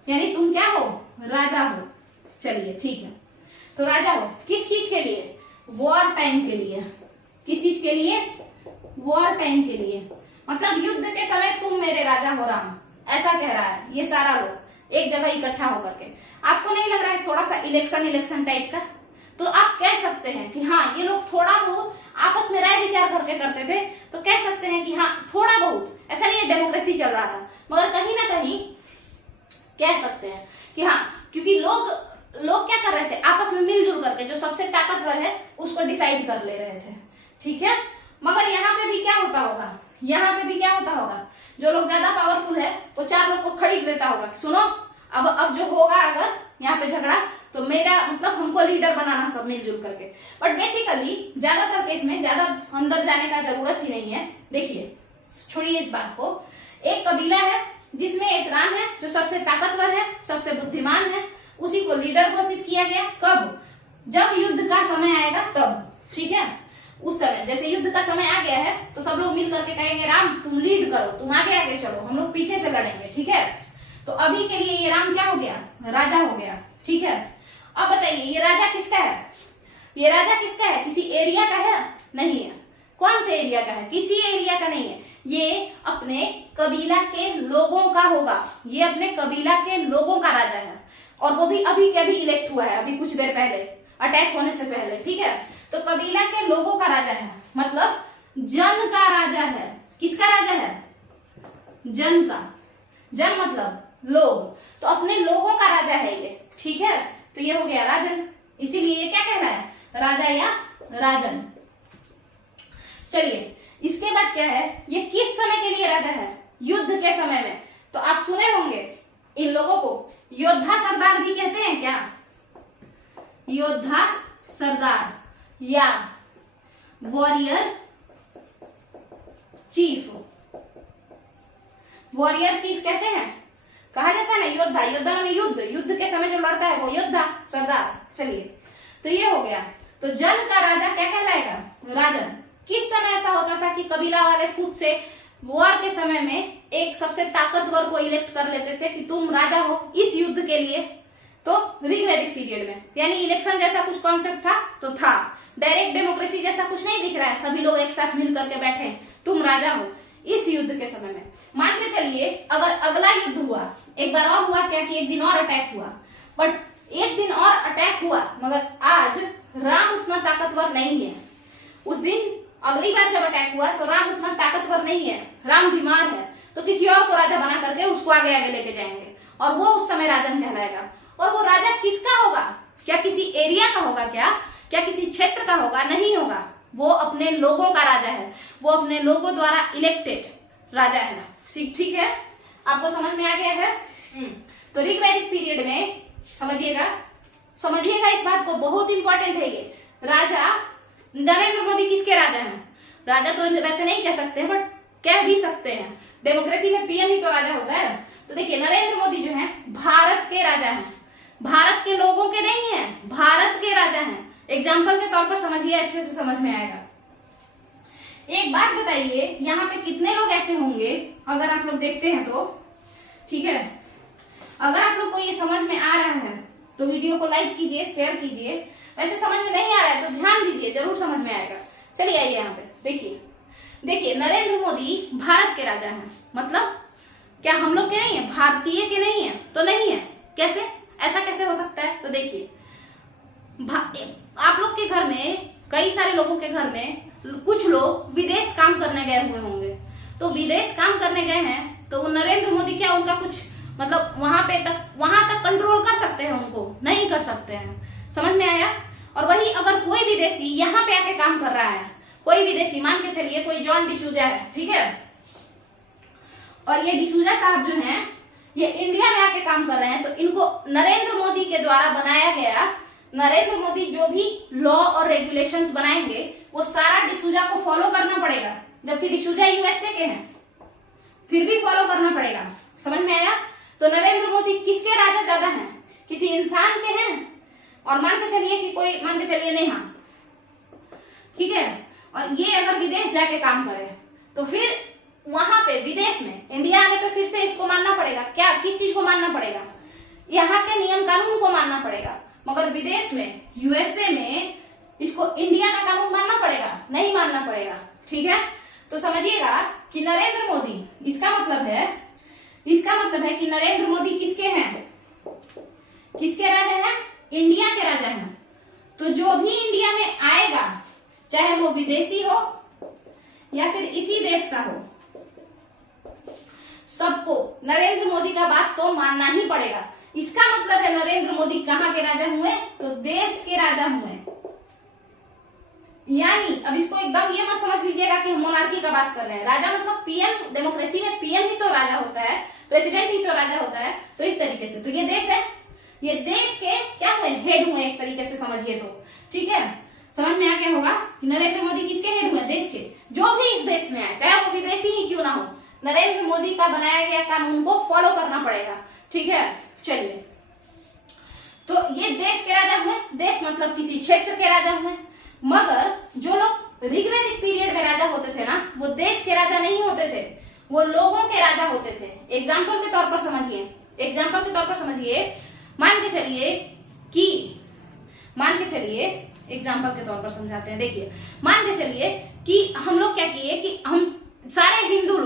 यानी तुम क्या हो, राजा हो। चलिए ठीक है, तो राजा हो किस चीज के लिए, वॉर टाइम के लिए। किस चीज के लिए, वॉर टाइम के लिए, मतलब युद्ध के समय तुम मेरे राजा हो राम, ऐसा कह रहा है ये सारा लोग एक जगह इकट्ठा होकर के। आपको नहीं लग रहा है थोड़ा सा इलेक्शन टाइप का? तो आप कह सकते हैं कि हाँ ये लोग थोड़ा बहुत आपस में राय विचार करके करते थे, तो कह सकते हैं कि हाँ थोड़ा बहुत, ऐसा नहीं है डेमोक्रेसी चल रहा था, मगर कहीं ना कहीं कह सकते हैं कि हाँ, क्योंकि लोग क्या कर रहे थे, आपस में मिलजुल करके जो सबसे ताकतवर है उसको डिसाइड कर ले रहे थे, ठीक है। मगर यहाँ पे भी क्या होता होगा, जो लोग ज्यादा पावरफुल है वो चार लोग को खरीद लेता होगा, सुनो अब जो होगा अगर यहाँ पे झगड़ा, तो मेरा मतलब हमको लीडर बनाना सब मिलजुल करके। बट बेसिकली ज्यादातर केस में ज्यादा अंदर जाने का जरूरत ही नहीं है। देखिए, छोड़िए इस बात को, एक कबीला है जिसमें एक राम है जो सबसे ताकतवर है, सबसे बुद्धिमान है, उसी को लीडर घोषित किया गया। कब? जब युद्ध का समय आएगा तब, ठीक है। उस समय जैसे युद्ध का समय आ गया है तो सब लोग मिल करके कहेंगे राम तुम लीड करो, तुम आगे आगे चलो, हम लोग पीछे से लड़ेंगे, ठीक है। तो अभी के लिए ये राम क्या हो गया, राजा हो गया, ठीक है। अब बताइए ये राजा किसका है, ये राजा किसका है, किसी एरिया का है? नहीं है। कौन से एरिया का है? किसी एरिया का नहीं है, ये अपने कबीला के लोगों का होगा, ये अपने कबीला के लोगों का राजा है, और वो भी अभी के अभी इलेक्ट हुआ है, अभी कुछ देर पहले, अटैक होने से पहले, ठीक है। तो कबीला के लोगों का राजा है, मतलब जन का राजा है। किसका राजा है? जन का। जन मतलब लोग, तो अपने लोगों का राजा है ये, ठीक है। तो ये हो गया राजन, इसीलिए ये क्या कह रहा है, राजा या राजन। चलिए इसके बाद क्या है, ये किस समय के लिए राजा है, युद्ध के समय में। तो आप सुने होंगे इन लोगों को योद्धा सरदार भी कहते हैं क्या, योद्धा सरदार या वॉरियर चीफ, वॉरियर चीफ कहते हैं, कहा जाता है ना योद्धा, योद्धा माने युद्ध, युद्ध के समय जो लड़ता है वो योद्धा सरदार। चलिए तो ये हो गया, तो जन का राजा क्या कहलाएगा, राजन। किस समय ऐसा होता था कि कबीला वाले खुद से वॉर के समय में एक सबसे ताकतवर को इलेक्ट कर लेते थे कि तुम राजा हो इस युद्ध के लिए, तो ऋग्वैदिक पीरियड में, यानी इलेक्शन जैसा कुछ कॉन्सेप्ट था, तो था डायरेक्ट डेमोक्रेसी जैसा कुछ नहीं दिख रहा है, सभी लोग एक साथ मिल करके बैठे तुम राजा हो इस युद्ध के समय में। मान के चलिए अगर अगला युद्ध हुआ, एक बार और हुआ क्या कि एक दिन और अटैक हुआ, बट एक दिन और अटैक हुआ, मगर आज राम उतना ताकतवर नहीं है। उस दिन अगली बार जब अटैक हुआ तो राम उतना ताकतवर नहीं है, राम बीमार है, तो किसी और को राजा बना करके उसको आगे आगे लेके जाएंगे, और वो उस समय राजन कहलाएगा। और वो राजा किसका होगा, क्या किसी एरिया का होगा, क्या किसी क्षेत्र का होगा? नहीं होगा, वो अपने लोगों का राजा है, वो अपने लोगों द्वारा इलेक्टेड राजा है। ठीक है, आपको समझ में आ गया है। तो ऋग्वैदिक पीरियड में समझिएगा इस बात को, बहुत इंपॉर्टेंट है ये। राजा नरेंद्र मोदी किसके राजा हैं? राजा तो वैसे नहीं कह सकते, बट कह भी सकते हैं, डेमोक्रेसी में पीएम ही तो राजा होता है। तो देखिए नरेंद्र मोदी जो है भारत के राजा हैं, भारत के लोगों के नहीं है, भारत के राजा हैं। एग्जाम्पल के तौर पर समझिए, अच्छे से समझ में आएगा। एक बात बताइए, यहाँ पे कितने लोग ऐसे होंगे अगर आप लोग देखते हैं तो, ठीक है, अगर आप लोग को ये समझ में आ रहा है तो वीडियो को लाइक कीजिए, शेयर कीजिए। वैसे समझ में नहीं आ रहा है तो ध्यान दीजिए, जरूर समझ में आएगा। चलिए आइए यहाँ पे देखिए नरेंद्र मोदी भारत के राजा हैं। मतलब क्या हम लोग के नहीं है, भारतीय के नहीं है? तो नहीं है। कैसे, ऐसा कैसे हो सकता है? तो देखिए आप लोग के घर में, कई सारे लोगों के घर में कुछ लोग विदेश काम करने गए हुए होंगे। तो विदेश काम करने गए हैं तो वो नरेंद्र मोदी क्या उनका कुछ मतलब वहां तक कंट्रोल कर सकते हैं? उनको नहीं कर सकते हैं। समझ में आया? और वही अगर कोई विदेशी यहाँ पे आके काम कर रहा है, कोई विदेशी, मान के चलिए कोई जॉन डिसूजा है, ठीक है, और ये डिसूजा साहब जो हैं ये इंडिया में आके काम कर रहे हैं, तो इनको नरेंद्र मोदी के द्वारा बनाया गया, नरेंद्र मोदी जो भी लॉ और रेगुलेशंस बनाएंगे वो सारा डिसूजा को फॉलो करना पड़ेगा। जबकि डिसूजा यूएसए के हैं, फिर भी फॉलो करना पड़ेगा। समझ में आया? तो नरेंद्र मोदी किसके राजा ज्यादा हैं? किसी इंसान के हैं। और मान के चलिए नेहा, ठीक है, और ये अगर विदेश जाके काम करे तो फिर वहां पे विदेश में इंडिया आने पे फिर से इसको मानना पड़ेगा। क्या, किस चीज को मानना पड़ेगा? यहाँ के नियम कानून को मानना पड़ेगा। मगर विदेश में, यूएसए में, इसको इंडिया का कानून मानना पड़ेगा? नहीं मानना पड़ेगा। ठीक है, तो समझिएगा कि नरेंद्र मोदी, इसका मतलब है कि नरेंद्र मोदी किसके हैं? किसके राजा हैं? इंडिया के राजा हैं। तो जो भी इंडिया में आएगा, चाहे वो विदेशी हो या फिर इसी देश का हो, सबको नरेंद्र मोदी का बात तो मानना ही पड़ेगा। इसका मतलब है नरेंद्र मोदी कहाँ के राजा हुए? तो देश के राजा हुए। यानी अब इसको एकदम ये मत समझ लीजिएगा कि हम मोनार्की का बात कर रहे हैं। राजा मतलब पीएम, डेमोक्रेसी में पीएम ही तो राजा होता है, प्रेसिडेंट ही तो राजा होता है। तो इस तरीके से तो ये देश है, ये देश के क्या हुए? हेड हुए एक तरीके से समझिए तो। ठीक है, समझ में आ गया होगा कि नरेंद्र मोदी किसके हेड हुए? देश के। जो भी इस देश में आए, चाहे वो विदेशी ही क्यों ना हो, नरेंद्र मोदी का बनाया गया कानून को फॉलो करना पड़ेगा। ठीक है, चलिए, तो ये देश के राजा हुए। देश मतलब किसी क्षेत्र के राजा हुए। मगर जो लोग ऋग्वैदिक पीरियड में राजा होते थे ना, वो देश के राजा नहीं होते थे, वो लोगों के राजा होते थे। एग्जाम्पल के तौर पर समझिए, मान के चलिए एग्जाम्पल के तौर पर समझाते हैं। देखिए, मान के चलिए कि हम लोग क्या किए कि हम सारे हिंदू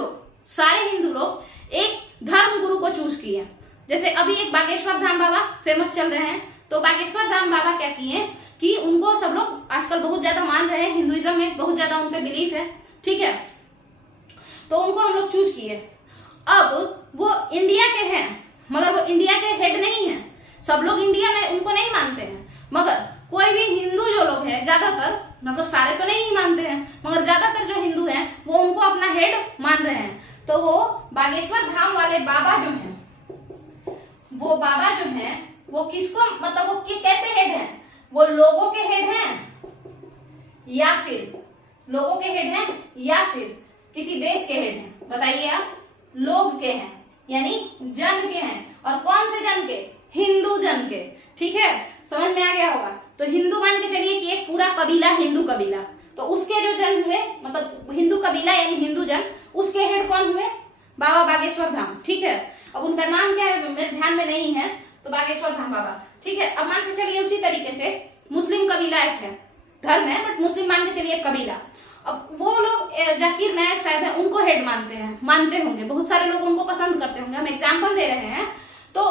लोग एक धर्म गुरु को चूज किए। जैसे अभी एक बागेश्वर धाम बाबा फेमस चल रहे हैं, तो बागेश्वर धाम बाबा क्या किए कि उनको सब लोग आजकल बहुत ज्यादा मान रहे हैं, हिंदुइज्म में बहुत ज्यादा उन पे बिलीफ है। ठीक है, तो उनको हम लोग चूज किए। अब वो इंडिया के हैं, मगर वो इंडिया के हेड नहीं है। सब लोग इंडिया में उनको नहीं मानते हैं, मगर कोई भी हिंदू जो लोग हैं, ज्यादातर, मतलब सारे तो नहीं मानते हैं, मगर ज्यादातर जो हिंदू हैं वो उनको अपना हेड मान रहे हैं। तो वो बागेश्वर धाम वाले बाबा जो हैं, वो किसको, मतलब वो कैसे हेड हैं? वो लोगों के हेड हैं या फिर किसी देश के हेड हैं? बताइए आप। लोग के हैं, यानी जन के हैं। और कौन से जन के? हिंदू जन के। ठीक है, समझ में आ गया होगा। तो हिंदू मान के चलिए कि एक पूरा कबीला, हिंदू कबीला, तो उसके जो जन हुए, मतलब हिंदू कबीला यानी हिंदू जन, उसके हेड कौन हुए? बाबा बागेश्वर धाम। ठीक है, अब उनका नाम क्या है मेरे ध्यान में नहीं है, तो बागेश्वर धाम बाबा। ठीक है, अब मान के चलिए उसी तरीके से मुस्लिम कबीला एक है, धर्म है बट मुस्लिम मान के चलिए कबीला। अब वो लोग जाकिर नायक शायद है, उनको हेड मानते होंगे, बहुत सारे लोग उनको पसंद करते होंगे, हम एग्जाम्पल दे रहे हैं। तो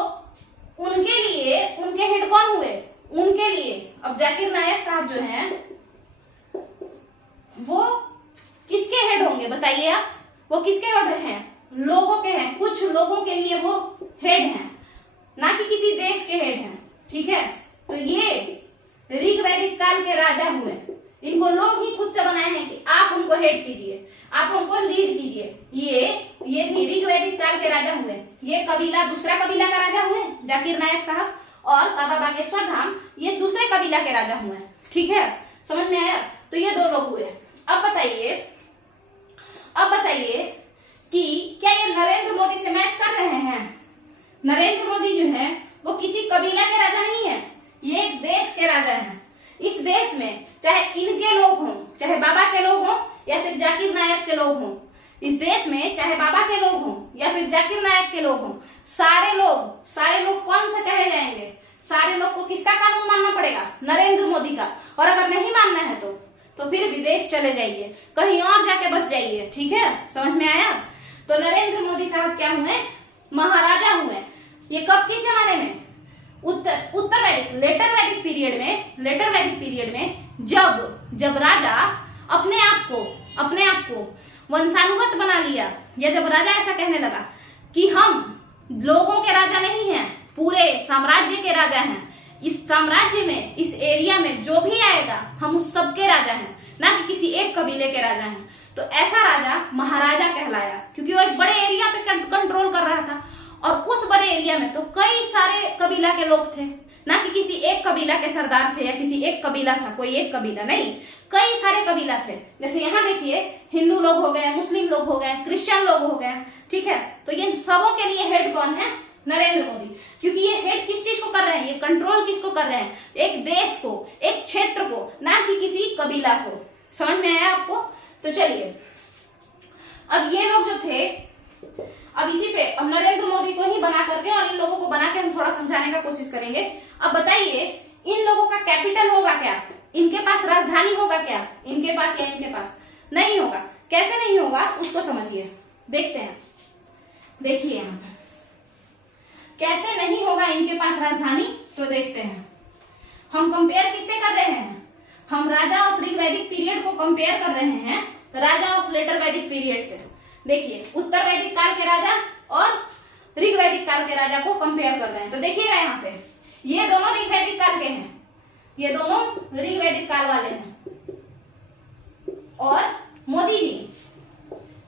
उनके लिए उनके हेड कौन हुए? उनके लिए अब जाकिर नायक साहब जो हैं वो किसके हेड होंगे? बताइए आप। वो किसके हेड हैं? लोगों के हैं। कुछ लोगों के लिए वो हेड हैं, ना कि किसी देश के हेड हैं। ठीक है, तो ये ऋग्वैदिक काल के राजा हुए। इनको लोग ही खुद से बनाए हैं कि आप उनको हेड कीजिए, आप उनको लीड कीजिए। ये भी ऋग्वैदिक काल के राजा हुए। ये कबीला दूसरा कबीला का राजा हुए, जाकिर नायक साहब, और बाबा बागेश्वर धाम ये दूसरे कबीला के राजा हुए। ठीक है, समझ में आया? तो ये दो लोग हुए। अब बताइए कि क्या ये नरेंद्र मोदी से मैच कर रहे हैं? नरेंद्र मोदी जो है वो किसी कबीला के राजा नहीं है, ये एक देश के राजा हैं। इस देश में चाहे इनके लोग हों, चाहे बाबा के लोग हों या फिर जाकिर नायक के लोग हों, इस देश में चाहे बाबा के लोग हों या फिर जाकिर नायक के लोग हों, सारे लोग कौन से कहे जाएंगे? सारे लोग को किसका कानून मानना पड़ेगा? नरेंद्र मोदी का। और अगर नहीं मानना है तो फिर विदेश चले जाइए, कहीं और जाके बस जाइए। ठीक है, समझ में आया? तो नरेंद्र मोदी साहब क्या हुए? महाराजा हुए। ये कब किस जमाने में? उत्तर वैदिक लेटर वैदिक पीरियड में जब राजा अपने आप को वंशानुगत बना लिया, या जब राजा ऐसा कहने लगा कि हम लोगों के राजा नहीं हैं, पूरे साम्राज्य के राजा हैं, इस साम्राज्य में, इस एरिया में जो भी आएगा हम उस सबके राजा हैं, ना कि किसी एक कबीले के राजा हैं। तो ऐसा राजा महाराजा कहलाया, क्योंकि वो एक बड़े एरिया पे कंट्रोल कर रहा था। और उस बड़े एरिया में तो कई सारे कबीला के लोग थे, ना कि किसी एक कबीला के सरदार थे या किसी एक कबीला था, कोई एक कबीला नहीं, कई सारे कबीला थे। जैसे यहाँ देखिए, हिंदू लोग हो गए, मुस्लिम लोग हो गए, क्रिश्चियन लोग हो गए। ठीक है, तो ये सबों के लिए हेड कौन है? नरेंद्र मोदी। क्योंकि ये हेड किस चीज को कर रहे हैं? ये कंट्रोल किसको कर रहे हैं? एक देश को, एक क्षेत्र को, ना कि किसी कबीला को। समझ में आया आपको? तो चलिए, अब ये लोग जो थे, अब इसी पे अब नरेंद्र मोदी को ही बना करके और इन लोगों को बना के हम थोड़ा समझाने का कोशिश करेंगे। अब बताइए, इन लोगों का कैपिटल होगा क्या? इनके पास राजधानी होगा क्या? इनके पास या इनके पास? नहीं होगा। कैसे नहीं होगा उसको समझिए, देखते हैं। देखिए यहाँ पर कैसे नहीं होगा इनके पास राजधानी, तो देखते हैं। हम कंपेयर किससे कर रहे हैं? हम राजा ऑफ ऋग वैदिक पीरियड को कंपेयर कर रहे हैं राजा ऑफ लेटर वैदिक पीरियड से। देखिए, उत्तर वैदिक काल के राजा और ऋग वैदिक काल के राजा को कंपेयर कर रहे हैं। तो देखिएगा यहाँ पे, ये दोनों ऋग वैदिक काल के हैं, ये दोनों ऋग वैदिक काल वाले हैं, और मोदी जी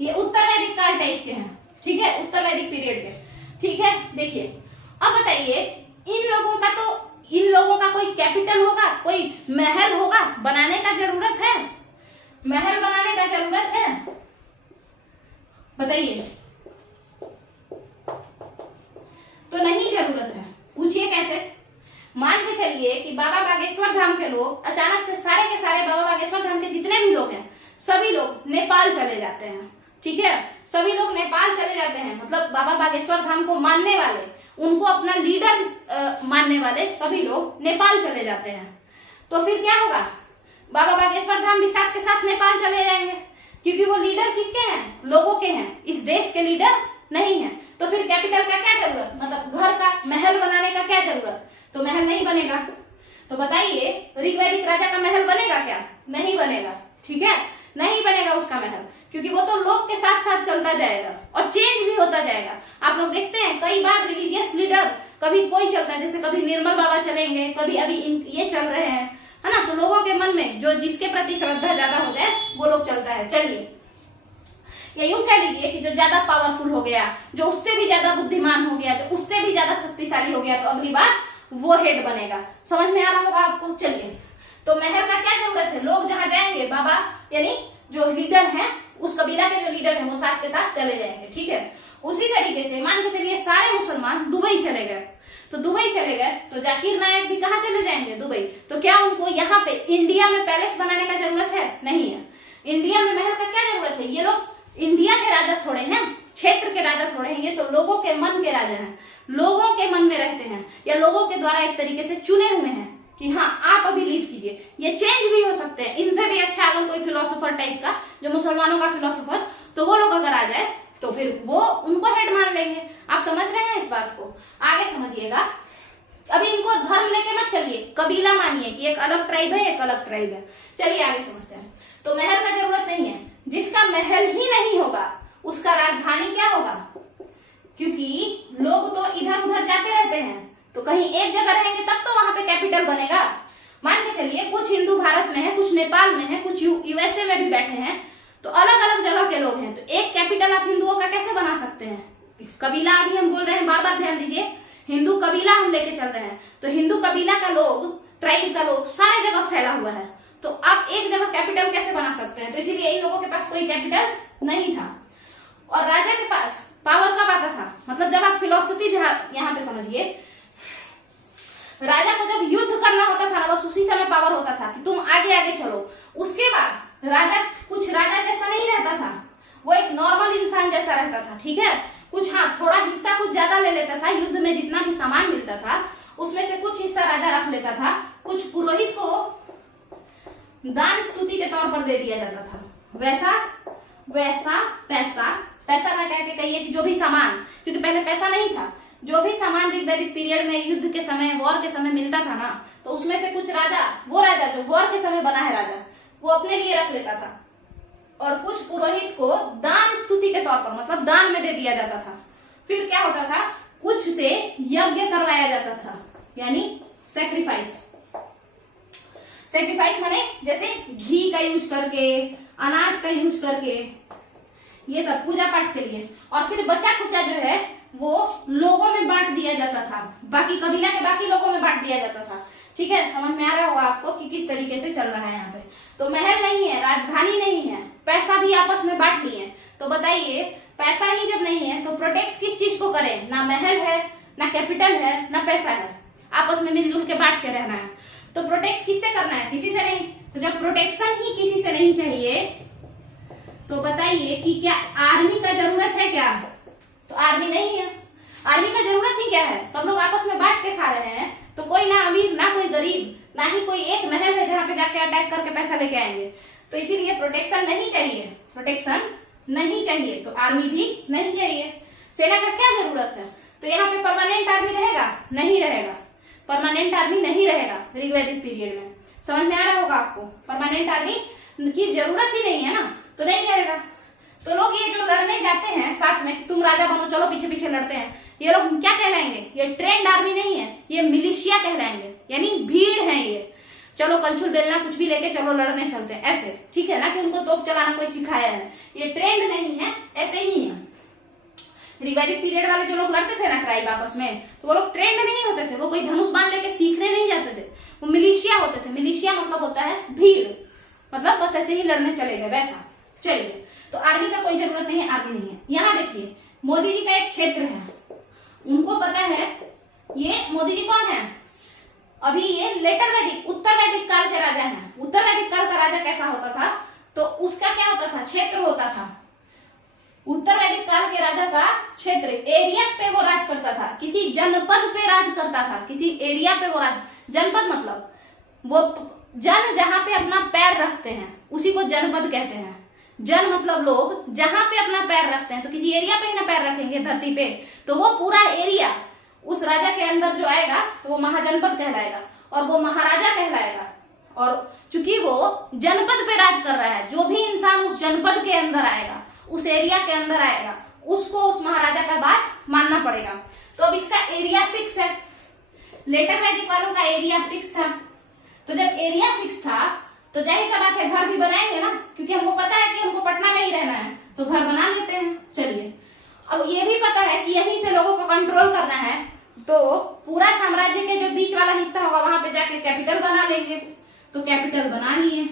ये उत्तर वैदिक काल टाइप के हैं। ठीक है, उत्तर वैदिक पीरियड के। ठीक है, देखिए अब बताइए, इन लोगों का कोई कैपिटल होगा, कोई महल होगा बनाने का जरूरत है? महल बनाने का जरूरत है? बताइए। तो नहीं जरूरत है। पूछिए कैसे? मान के चलिए कि बाबा बागेश्वर धाम के लोग अचानक से सारे के सारे बाबा बागेश्वर धाम के जितने भी लोग हैं, सभी लोग नेपाल चले जाते हैं। ठीक है, सभी लोग नेपाल चले जाते हैं, मतलब बाबा बागेश्वर धाम को मानने वाले, उनको अपना लीडर मानने वाले सभी लोग नेपाल चले जाते हैं। तो फिर क्या होगा? बाबा बागेश्वर धाम भी साथ के साथ नेपाल चले जाएंगे, क्योंकि वो लीडर किसके हैं? लोगों के हैं, इस देश के लीडर नहीं है। तो फिर कैपिटल का क्या जरूरत, मतलब घर का, महल बनाने का क्या जरूरत? तो महल नहीं बनेगा। तो बताइए, ऋग्वैदिक राजा का महल बनेगा क्या? नहीं बनेगा। ठीक है, नहीं बनेगा उसका महल, क्योंकि वो तो लोग के साथ साथ चलता जाएगा और चेंज भी होता जाएगा। आप लोग देखते हैं कई बार रिलीजियस लीडर, कभी कोई चलता है, जैसे कभी निर्मल बाबा चलेंगे, कभी अभी ये चल रहे हैं, है ना। तो लोगों के मन में जो जिसके प्रति श्रद्धा ज्यादा हो जाए वो लोग चलता है। चलिए, या यूं कह लीजिए कि जो ज्यादा पावरफुल हो गया, जो उससे भी ज्यादा बुद्धिमान हो गया, जो उससे भी ज्यादा शक्तिशाली हो गया, तो अगली बार वो हेड बनेगा। समझ में आ रहा होगा आपको? चलिए, तो महल का क्या जरूरत है? लोग जहां जाएंगे, बाबा यानी जो लीडर हैं, उस कबीला के जो लीडर हैं, वो साथ के साथ चले जाएंगे। ठीक है, उसी तरीके से मान के चलिए सारे मुसलमान दुबई चले गए, तो दुबई चले गए तो जाकिर नायक भी कहाँ चले जाएंगे? दुबई। तो क्या उनको यहाँ पे इंडिया में पैलेस बनाने का जरूरत है? नहीं है। इंडिया में महल का क्या जरूरत है? ये लोग इंडिया के राजा थोड़े हैं, क्षेत्र के राजा थोड़े हैं, ये तो लोगों के मन के राजा हैं, लोगों के मन में रहते हैं, या लोगों के द्वारा एक तरीके से चुने हुए हैं कि हाँ आप अभी लीड कीजिए। ये चेंज भी हो सकते हैं, इनसे भी अच्छा अगर कोई फिलोसोफर टाइप का, जो मुसलमानों का फिलोसोफर, तो वो लोग अगर आ जाए तो फिर वो उनको हेड मान लेंगे। आप समझ रहे हैं इस बात को? आगे समझिएगा। अभी इनको धर्म लेके मत चलिए, कबीला मानिए कि एक अलग ट्राइब है, एक अलग ट्राइब है। चलिए आगे समझते हैं। तो महल का जरूरत नहीं है। जिसका महल ही नहीं होगा उसका राजधानी क्या होगा? क्योंकि लोग तो इधर उधर जाते रहते हैं, तो कहीं एक जगह रहेंगे तब तो वहां पे कैपिटल बनेगा। मान के चलिए कुछ हिंदू भारत में है, कुछ नेपाल में है, कुछ यूएसए में भी बैठे हैं, तो अलग अलग जगह के लोग हैं, तो एक कैपिटल आप हिंदुओं का कैसे बना सकते हैं? कबीला अभी हम बोल रहे हैं, बार बार ध्यान दीजिए, हिंदू कबीला हम लेके चल रहे हैं, तो हिंदू कबीला का लोग, ट्राइब का लोग सारे जगह फैला हुआ है, तो आप एक जगह कैपिटल कैसे बना सकते हैं? तो इसीलिए इन लोगों के पास कोई कैपिटल नहीं था। और राजा के पास पावर कब आता था? मतलब जब आप फिलोसफी यहाँ पे समझिए, राजा को जब युद्ध करना होता था ना, बस उसी समय पावर होता था कि तुम आगे आगे चलो। उसके बाद राजा कुछ राजा जैसा नहीं रहता था, वो एक नॉर्मल इंसान जैसा रहता था। ठीक है, कुछ हाँ थोड़ा हिस्सा कुछ ज्यादा ले लेता था, युद्ध में जितना भी सामान मिलता था उसमें से कुछ हिस्सा राजा रख लेता था, कुछ पुरोहित को दान स्तुति के तौर पर दे दिया जाता था। वैसा पैसा का कह के कहिए कि जो भी सामान, क्योंकि पहले पैसा नहीं था, जो भी सामान ऋग्वैदिक पीरियड में युद्ध के समय, वॉर के समय मिलता था ना, तो उसमें से कुछ राजा, वो राजा जो वॉर के समय बना है राजा, वो अपने लिए रख लेता था, और कुछ पुरोहित को दान स्तुति के तौर पर, मतलब दान में दे दिया जाता था। फिर क्या होता था, कुछ से यज्ञ करवाया जाता था, यानी सैक्रिफाइस। सैक्रिफाइस माने जैसे घी का यूज करके, अनाज का यूज करके, ये सब पूजा पाठ के लिए। और फिर बचा कुचा जो है वो लोगों में बांट दिया जाता था, बाकी कबीला के बाकी लोगों में बांट दिया जाता था। ठीक है, समझ में आ रहा होगा आपको कि किस तरीके से चल रहा है यहाँ पे। तो महल नहीं है, राजधानी नहीं है, पैसा भी आपस में बांट लिए। तो बताइए, पैसा ही जब नहीं है तो प्रोटेक्ट किस चीज को करें? ना महल है, ना कैपिटल है, ना पैसा है, आपस में मिलजुल के बांट के रहना है। तो प्रोटेक्ट किससे करना है? किसी से नहीं। तो जब प्रोटेक्शन ही किसी से नहीं चाहिए, तो बताइए कि क्या आर्मी का जरूरत है क्या? तो आर्मी नहीं है। आर्मी का जरूरत ही क्या है? सब लोग आपस में बांट के खा रहे हैं, तो कोई ना अमीर, ना कोई गरीब, ना ही कोई एक महल है जहां पे जाके अटैक करके पैसा लेके आएंगे। तो इसीलिए प्रोटेक्शन नहीं चाहिए, प्रोटेक्शन नहीं चाहिए, तो आर्मी भी नहीं चाहिए। सेना का क्या जरूरत है? तो यहाँ पे परमानेंट आर्मी रहेगा? नहीं रहेगा, परमानेंट आर्मी नहीं रहेगा ऋग्वैदिक पीरियड में। समझ में आ रहा होगा आपको? परमानेंट आर्मी की जरूरत ही नहीं है ना, तो नहीं रहेगा। तो लोग ये जो लड़ने जाते हैं साथ में, तुम राजा बनो, चलो पीछे पीछे लड़ते हैं, ये लोग क्या कहलाएंगे? ये ट्रेंड आर्मी नहीं है, ये मिलिशिया कहलाएंगे, यानी भीड़ है ये। चलो कलछुल बेलना कुछ भी लेके चलो लड़ने चलते हैं, ऐसे। ठीक है ना, कि उनको तोप चलाना कोई सिखाया है, ये ट्रेंड नहीं है, ऐसे ही है। ऋग्वैदिक पीरियड वाले जो लोग लड़ते थे ना ट्राइब आपस में, तो वो लोग ट्रेंड नहीं होते थे, वो कोई धनुष बाण लेके सीखने नहीं जाते थे, वो मिलिशिया होते थे। मिलिशिया मतलब होता है भीड़, मतलब बस ऐसे ही लड़ने चले गए, वैसा। चलिए, तो आर्मी का कोई जरूरत नहीं है, आर्मी नहीं है। यहाँ देखिए, मोदी जी का एक क्षेत्र है, उनको पता है, ये मोदी जी कौन है? अभी ये लेटर वैदिक, उत्तर वैदिक काल के राजा हैं। उत्तर वैदिक काल का राजा कैसा होता था? तो उसका क्या होता था? क्षेत्र होता था। उत्तर वैदिक काल के राजा का क्षेत्र, एरिया पे वो राज करता था, किसी जनपद पे राज करता था, किसी एरिया पे वो राज। जनपद मतलब वो जन जहां पे अपना पैर रखते हैं उसी को जनपद कहते हैं। जन मतलब लोग जहां पे अपना पैर रखते हैं, तो किसी एरिया पे ही ना पैर रखेंगे धरती पे, तो वो पूरा एरिया उस राजा के अंदर जो आएगा तो वो महाजनपद कहलाएगा, और वो महाराजा कहलाएगा। और चूंकि वो जनपद पे राज कर रहा है, जो भी इंसान उस जनपद के अंदर आएगा, उस एरिया के अंदर आएगा, उसको उस महाराजा का बात मानना पड़ेगा। तो अब इसका एरिया फिक्स है, लेटर वैदिक वालों का एरिया फिक्स था। तो जब एरिया फिक्स था तो जाहिर सा बात है घर भी बनाएंगे ना, क्योंकि हमको पता है कि हमको पटना में ही रहना है, तो घर बना लेते हैं। चलिए, अब ये भी पता है कि यहीं से लोगों को कंट्रोल करना है, तो पूरा साम्राज्य के जो बीच वाला हिस्सा होगा वहां पे जाके कैपिटल बना लेंगे। तो कैपिटल बना लिए।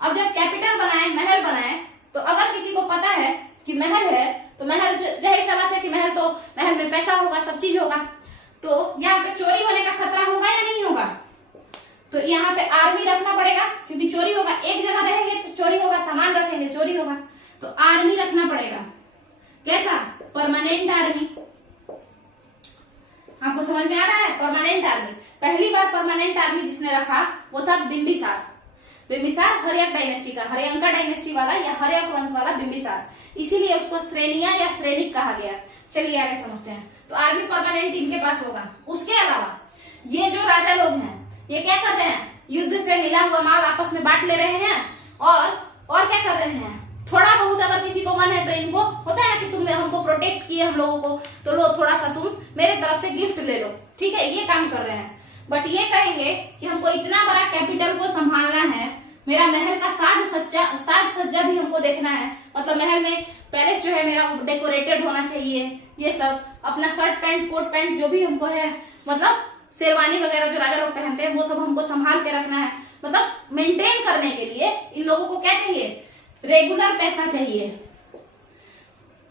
अब जब कैपिटल बनाए, महल बनाए, तो अगर किसी को पता है कि महल है, तो महल जाहिर सा बात है कि महल में पैसा होगा, सब चीज होगा, तो यहाँ पे चोरी होने का खतरा होगा या नहीं होगा? तो यहाँ पे आर्मी रखना पड़ेगा, क्योंकि चोरी होगा, एक जगह रहेंगे तो चोरी होगा, सामान रखेंगे चोरी होगा, तो आर्मी रखना पड़ेगा। कैसा? Permanent army. आपको समझ में आ रहा है? Permanent army. पहली बार परमानेंट आर्मी जिसने रखा वो था बिंबिसार। बिंबिसार हर्यक डायनेस्टी का, हर्यंका डायनेस्टी वाला या हर्यक वंश वाला बिंबिसार, इसीलिए उसको श्रेणिया या श्रेणिक कहा गया। चलिए आगे समझते हैं। तो आर्मी परमानेंट इनके पास होगा। उसके अलावा ये जो राजा लोग हैं, ये क्या कर रहे हैं? युद्ध से मिला हुआ माल आपस में बांट ले रहे हैं, और क्या कर रहे हैं? थोड़ा बहुत अगर किसी को मन है तो इनको होता है ना कि तुम हमको प्रोटेक्ट किए हम लोगों को, तो लो थोड़ा सा तुम मेरे तरफ से गिफ्ट ले लो, ठीक है, ये काम कर रहे हैं। बट ये कहेंगे कि हमको इतना बड़ा कैपिटल को संभालना है, मेरा महल का साज सज्जा भी हमको देखना है, मतलब महल में पैलेस जो है मेरा डेकोरेटेड होना चाहिए, ये सब अपना शर्ट पैंट कोट पैंट जो भी हमको है, मतलब शेरवानी वगैरह जो राजा लोग पहनते हैं वो सब हमको संभाल के रखना है। मतलब मेंटेन करने के लिए इन लोगों को क्या चाहिए? रेगुलर पैसा चाहिए।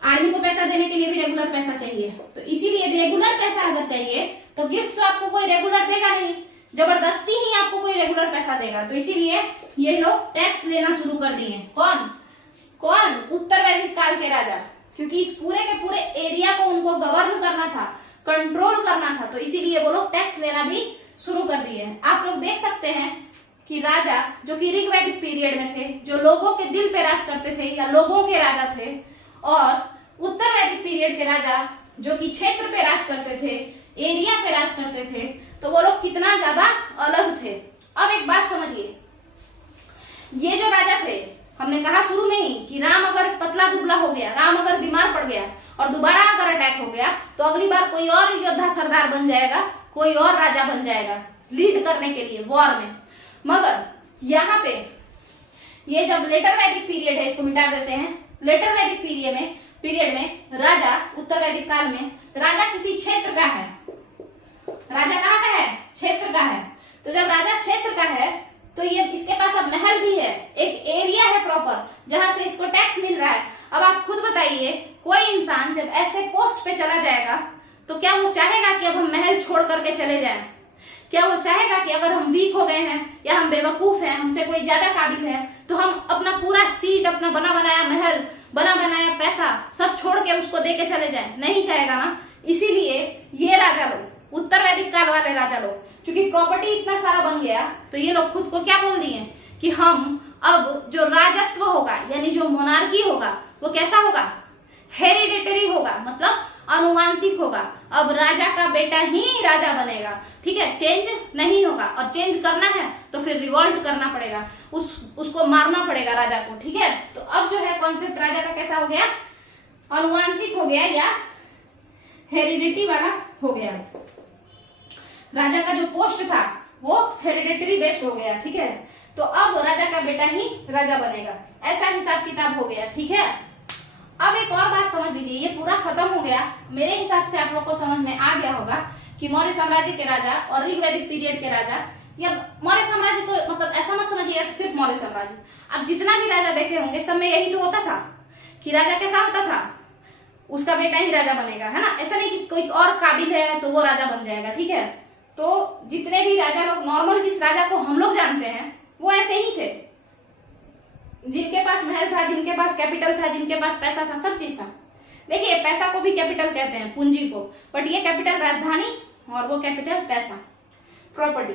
आर्मी को पैसा देने के लिए भी रेगुलर पैसा चाहिए। तो इसीलिए रेगुलर पैसा अगर चाहिए तो गिफ्ट तो आपको कोई रेगुलर देगा नहीं, जबरदस्ती ही आपको कोई रेगुलर पैसा देगा। तो इसीलिए ये लोग टैक्स लेना शुरू कर दिए। कौन? उत्तर वैदिक काल के राजा, क्योंकि इस पूरे के पूरे एरिया को उनको गवर्न करना था, कंट्रोल करना था, तो इसीलिए वो लोग टैक्स लेना भी शुरू कर दिए हैं। आप लोग देख सकते हैं कि राजा जो कि ऋग्वैदिक पीरियड में थे, जो लोगों के दिल पे राज करते थे या लोगों के राजा थे, और उत्तर वैदिक पीरियड के राजा जो कि क्षेत्र पे राज करते थे, एरिया पे राज करते थे, तो वो लोग कितना ज्यादा अलग थे। अब एक बात समझिए, ये जो राजा थे, हमने कहा शुरू में ही कि राम अगर पतला दुबला हो गया, राम अगर बीमार पड़ गया और दोबारा अगर अटैक हो गया, तो अगली बार कोई और योद्धा सरदार बन जाएगा, कोई और राजा बन जाएगा लीड करने के लिए वॉर में। मगर यहाँ पे ये जब लेटर वैदिक पीरियड है, इसको मिटा देते हैं। लेटर वैदिक पीरियड में राजा, उत्तर वैदिक काल में राजा किसी क्षेत्र का है। राजा कहाँ का है? क्षेत्र का है। तो जब राजा क्षेत्र का है तो ये इसके पास अब महल भी है, एक एरिया है प्रॉपर जहां से इसको टैक्स मिल रहा है। अब आप खुद बताइए, कोई इंसान जब ऐसे पोस्ट पे चला जाएगा तो क्या वो चाहेगा कि अब हम महल छोड़ करके चले जाएं? क्या वो चाहेगा कि अगर हम वीक हो गए हैं या हम बेवकूफ हैं, हमसे कोई ज्यादा काबिल है, तो हम अपना पूरा सीट, अपना बना बनाया महल, बना बनाया पैसा सब छोड़ के उसको दे के चले जाए? नहीं चाहेगा ना। इसीलिए ये राजा लोग, उत्तर वैदिक काल वाले राजा लोग, क्योंकि प्रॉपर्टी इतना सारा बन गया, तो ये लोग खुद को क्या बोल दिए कि हम अब जो राजत्व होगा यानी जो मोनार्की होगा वो कैसा होगा? हेरिडेटरी होगा, मतलब अनुवांशिक होगा। अब राजा का बेटा ही राजा बनेगा, ठीक है, चेंज नहीं होगा। और चेंज करना है तो फिर रिवॉल्ट करना पड़ेगा, उसको मारना पड़ेगा राजा को, ठीक है। तो अब जो है कॉन्सेप्ट राजा का कैसा हो गया? अनुवांशिक हो गया या हेरिडिटी वाला हो गया। राजा का जो पोस्ट था वो हेरिडेटरी बेस्ड हो गया, ठीक है। तो अब राजा का बेटा ही राजा बनेगा, ऐसा हिसाब किताब हो गया, ठीक है। अब एक और बात समझ लीजिए, ये पूरा खत्म हो गया। मेरे हिसाब से आप लोग को समझ में आ गया होगा कि मौर्य साम्राज्य के राजा और ऋग्वैदिक पीरियड के राजा, या मौर्य साम्राज्य को मतलब ऐसा मत समझिएगा कि सिर्फ मौर्य साम्राज्य, अब जितना भी राजा देखे होंगे सब में यही तो होता था कि राजा कैसा होता था? उसका बेटा ही राजा बनेगा, है ना। ऐसा नहीं कि कोई और काबिल है तो वो राजा बन जाएगा, ठीक है। तो जितने भी राजा लोग, नॉर्मल जिस राजा को हम लोग जानते हैं वो ऐसे ही थे, जिनके पास महल था, जिनके पास कैपिटल था, जिनके पास पैसा था, सब चीज था। देखिए, पैसा को भी कैपिटल कहते हैं, पूंजी को, बट ये कैपिटल राजधानी और वो कैपिटल पैसा, प्रॉपर्टी।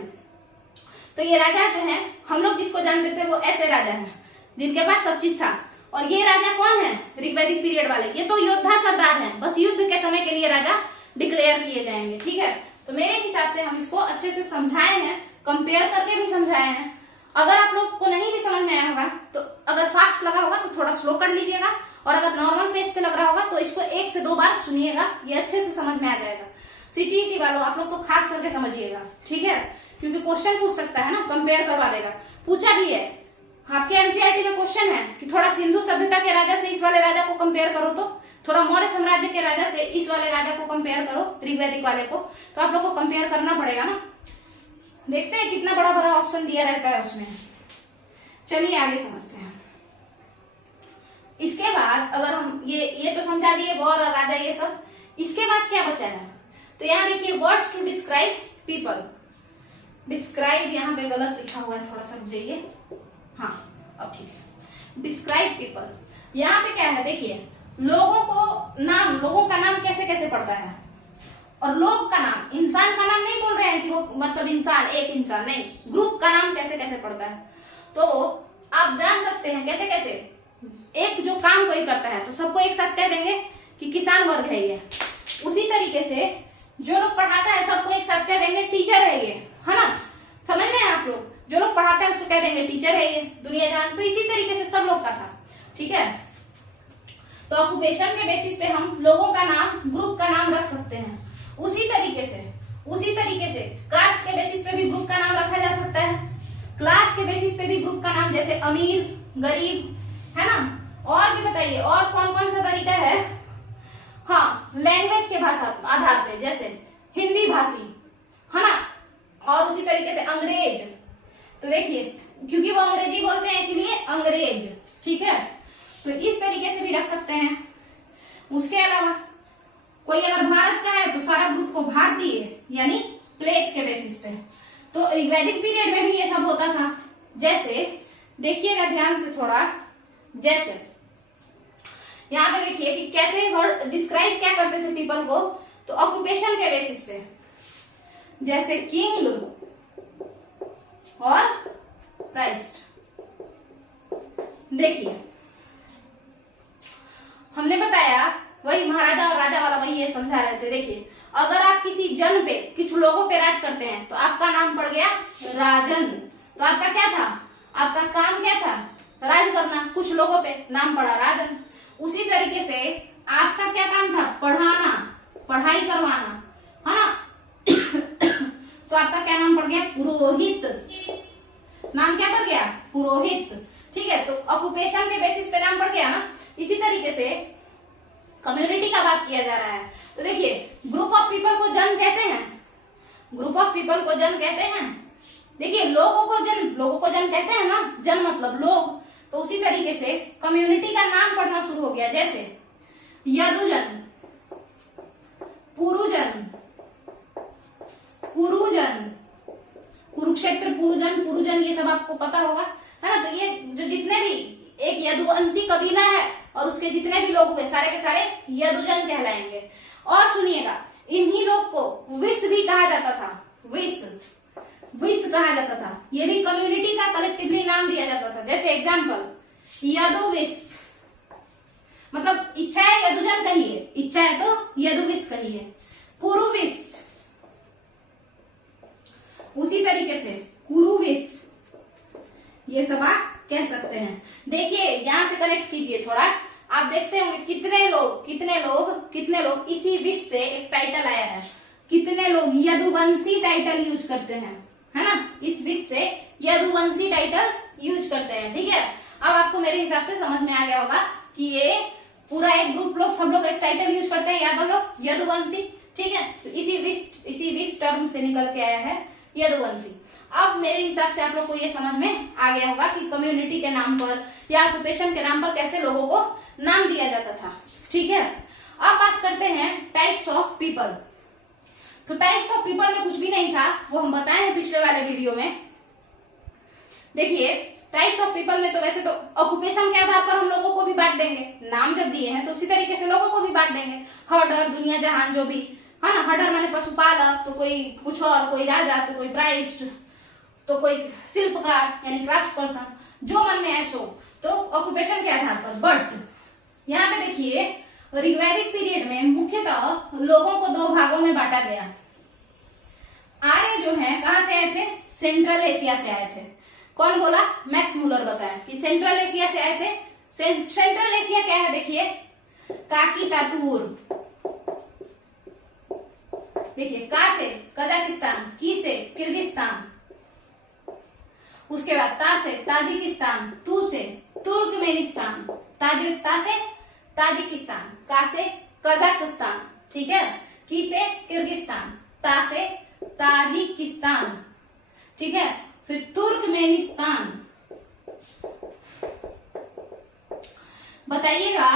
तो ये राजा जो है हम लोग जिसको जानते थे वो ऐसे राजा हैं जिनके पास सब चीज था। और ये राजा कौन है? ऋग्वैदिक पीरियड वाले। ये तो योद्धा सरदार हैं, बस युद्ध के समय के लिए राजा डिक्लेयर किए जाएंगे, ठीक है। तो मेरे हिसाब से हम इसको अच्छे से समझाए हैं, कंपेयर करके भी समझाए हैं। अगर आप लोग को नहीं भी समझ में आया होगा तो अगर फास्ट लगा होगा तो थोड़ा स्लो कर लीजिएगा, और अगर नॉर्मल पेज पे लग रहा होगा तो इसको 1 से 2 बार सुनिएगा, ये अच्छे से समझ में आ जाएगा। सीटीईटी वालों आप लोग तो खास करके समझिएगा, ठीक है, क्योंकि क्वेश्चन पूछ सकता है ना, कंपेयर करवा देगा। पूछा भी है आपके एनसीईआरटी में, क्वेश्चन है कि थोड़ा सिंधु सभ्यता के राजा से इस वाले राजा को कंपेयर करो, तो थोड़ा मौर्य साम्राज्य के राजा से इस वाले राजा को कंपेयर करो, ऋग्वैदिक वाले को। तो आप लोग को कंपेयर करना पड़ेगा ना। देखते हैं कितना बड़ा बड़ा ऑप्शन दिया रहता है उसमें। चलिए आगे समझते हैं। इसके बाद अगर हम ये तो समझा दिए वॉर और राजा ये सब, इसके बाद क्या बचा है? तो यहाँ देखिए, words to describe people. Describe यहाँ पे गलत लिखा हुआ है, थोड़ा सा बुझाइए। हाँ, अब ठीक है। डिस्क्राइब पीपल, यहाँ पे क्या है? देखिए, लोगों का नाम कैसे कैसे पड़ता है, और लोग का नाम, इंसान का नाम नहीं बोल रहे हैं कि वो मतलब इंसान, एक इंसान नहीं, ग्रुप का नाम कैसे कैसे पड़ता है। तो आप जान सकते हैं कैसे कैसे। एक जो काम कोई करता है तो सबको एक साथ कह देंगे कि किसान वर्ग है ये। उसी तरीके से जो लोग पढ़ाता है सबको एक साथ कह देंगे टीचर है ये, है ना। समझ रहे हैं आप लोग? जो लोग पढ़ाते हैं उसको कह देंगे टीचर है ये, दुनिया जहान। तो इसी तरीके से सब लोग का था, ठीक है। तो ऑक्यूपेशन के बेसिस पे हम लोगों का नाम, ग्रुप का नाम रख सकते हैं। उसी तरीके से कास्ट के बेसिस पे भी ग्रुप का नाम रखा जा सकता है, क्लास के बेसिस पे भी ग्रुप का नाम, जैसे अमीर, गरीब, है ना। और भी बताइए, और कौन कौन सा तरीका है? हाँ, लैंग्वेज के भाषा आधार पे, जैसे हिंदी भाषी, है ना, और उसी तरीके से अंग्रेज। तो देखिए, क्योंकि वो अंग्रेजी बोलते हैं इसलिए अंग्रेज, ठीक है। तो इस तरीके से भी रख सकते हैं। उसके अलावा कोई अगर भारत का है तो सारा ग्रुप को भारतीय यानी प्लेस के बेसिस पे। तो ऋग्वैदिक पीरियड में भी ये सब होता था। जैसे देखिएगा ध्यान से थोड़ा, जैसे यहाँ पे देखिए कि कैसे वर्ड डिस्क्राइब क्या करते थे पीपल को। तो ऑक्यूपेशन के बेसिस पे, जैसे किंग और प्राइस्ट। देखिए हमने बताया वही महाराजा और राजा वाला वही ये समझा रहे थे। देखिए अगर आप किसी जन पे, कुछ लोगों पे राज करते हैं तो आपका नाम पड़ गया राजन। तो आपका क्या था, आपका काम क्या था, राज करना, कुछ लोगों पे नाम पड़ा राजन। उसी तरीके से आपका क्या काम था, पढ़ाना, पढ़ाई करवाना, है ना। तो आपका क्या नाम पड़ गया, पुरोहित। नाम क्या पड़ गया, पुरोहित। ठीक है, तो ऑक्यूपेशन के बेसिस पे नाम पड़ गया ना। इसी तरीके से कम्युनिटी का बात किया जा रहा है। तो देखिए ग्रुप ऑफ पीपल को जन कहते हैं, ग्रुप ऑफ पीपल को जन कहते हैं। देखिए लोगों को जन कहते हैं ना, जन मतलब लोग। तो उसी तरीके से कम्युनिटी का नाम पढ़ना शुरू हो गया, जैसे यदुजन, पुरुजन, कुरुजन, कुरुक्षेत्र पुरुजन, ये सब आपको पता होगा, है ना। तो ये जो जितने भी एक यदुवंशी कबीला है और उसके जितने भी लोग हुए सारे के सारे यदुजन कहलाएंगे। और सुनिएगा, इन्हीं लोग को विस भी कहा जाता था, विस कहा जाता था। ये भी कम्युनिटी का कलेक्टिवली नाम दिया जाता था। जैसे एग्जांपल यदुविस, मतलब इच्छा है यदुजन कहिए, इच्छा है तो यदुविस कहिए। पुरुविस, उसी तरीके से कुरुविस, ये सब आप कह सकते हैं। देखिए यहां से कनेक्ट कीजिए थोड़ा, आप देखते होंगे कितने लोग इसी विश से एक टाइटल आया है, कितने लोग यदुवंशी टाइटल यूज करते हैं, है ना। इस विश से यदुवंशी टाइटल यूज करते हैं। ठीक है, अब आपको मेरे हिसाब से समझ में आ गया होगा कि ये पूरा एक ग्रुप लोग, सब लोग एक टाइटल यूज करते हैं, यादव लोग, यदुवंशी। ठीक है, इसी विश टर्म से निकल के आया है यदुवंशी। अब मेरे हिसाब से आप लोग को ये समझ में आ गया होगा कि कम्युनिटी के नाम पर या ऑक्यूपेशन के नाम पर कैसे लोगों को नाम दिया जाता था। ठीक है, अब बात करते हैं टाइप्स ऑफ पीपल। तो टाइप्स ऑफ पीपल में कुछ भी नहीं था, वो हम बताए हैं पिछले वाले वीडियो में। देखिए टाइप्स ऑफ पीपल में तो वैसे तो ऑक्यूपेशन के आधार पर हम लोगों को भी बांट देंगे, नाम जब दिए हैं तो उसी तरीके से लोगों को भी बांट देंगे। हर्डर, दुनिया जहान, जो भी है ना। हर्डर माने पशुपालक, तो कोई कुछ और, कोई राजा, तो कोई प्राइस्ट, तो कोई शिल्पकार यानी क्राफ्ट पर्सन, जो मन में है सो। तो ऑक्यूपेशन के आधार पर। बट यहाँ पे देखिए ऋग्वैदिक पीरियड में मुख्यतः लोगों को दो भागों में बांटा गया। आर्य जो है कहां से आए थे, सेंट्रल एशिया से आए थे। कौन बोला, मैक्स मुलर बताया कि सेंट्रल एशिया से आए थे। सेंट्रल एशिया क्या है, देखिए काकी तातुर, देखिए का से कजाकिस्तान, की से किर्गिस्तान, उसके बाद ता से ताजिकिस्तान, तू से तुर्कमेनिस्तान, ता से ताजिकिस्तान, का से कजाकिस्तान, ठीक है, की से किर्गिस्तान, ता से ताजिकिस्तान, ठीक है, फिर तुर्कमेनिस्तान। बताइएगा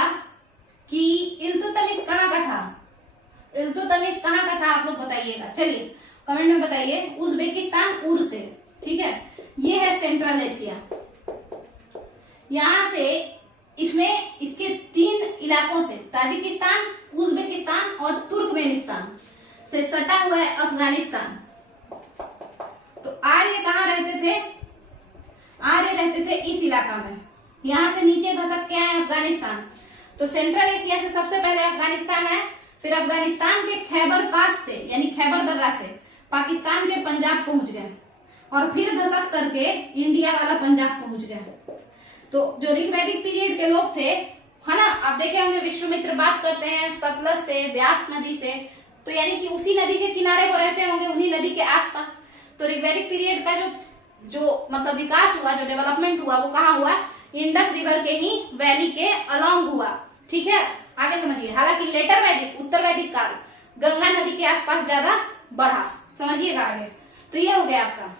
कि इल्तुतमिश कहाँ का था, इल्तुतमिश कहाँ का था, आप लोग बताइएगा। चलिए कमेंट में बताइए। उज्बेकिस्तान, उर से, ठीक है। ये है सेंट्रल एशिया। यहां से इसमें इसके 3 इलाकों से, ताजिकिस्तान, उज्बेकिस्तान और तुर्कमेनिस्तान से सटा हुआ है अफगानिस्तान। तो आर्य कहाँ रहते थे, आर्य रहते थे इस इलाका में। यहां से नीचे धसक के आए अफगानिस्तान। तो सेंट्रल एशिया से सबसे पहले अफगानिस्तान है, फिर अफगानिस्तान के खैबर पास से यानी खैबर दर्रा से पाकिस्तान के पंजाब पहुंच गए और फिर धसक करके इंडिया वाला पंजाब पहुंच गए। तो जो ऋग्वैदिक पीरियड के लोग थे, है ना, आप देखे होंगे विश्वामित्र बात करते हैं सतलज से, व्यास नदी से, तो यानी कि उसी नदी के किनारे वो रहते होंगे, उन्हीं नदी के आसपास। तो ऋग्वैदिक पीरियड का जो मतलब विकास हुआ, जो डेवलपमेंट हुआ, वो कहाँ हुआ, इंडस रिवर के ही वैली के अलोंग हुआ। ठीक है, आगे समझिए। हालांकि लेटर वैदिक, उत्तर वैदिक काल गंगा नदी के आसपास ज्यादा बढ़ा, समझिएगा आगे। तो ये हो गया आपका।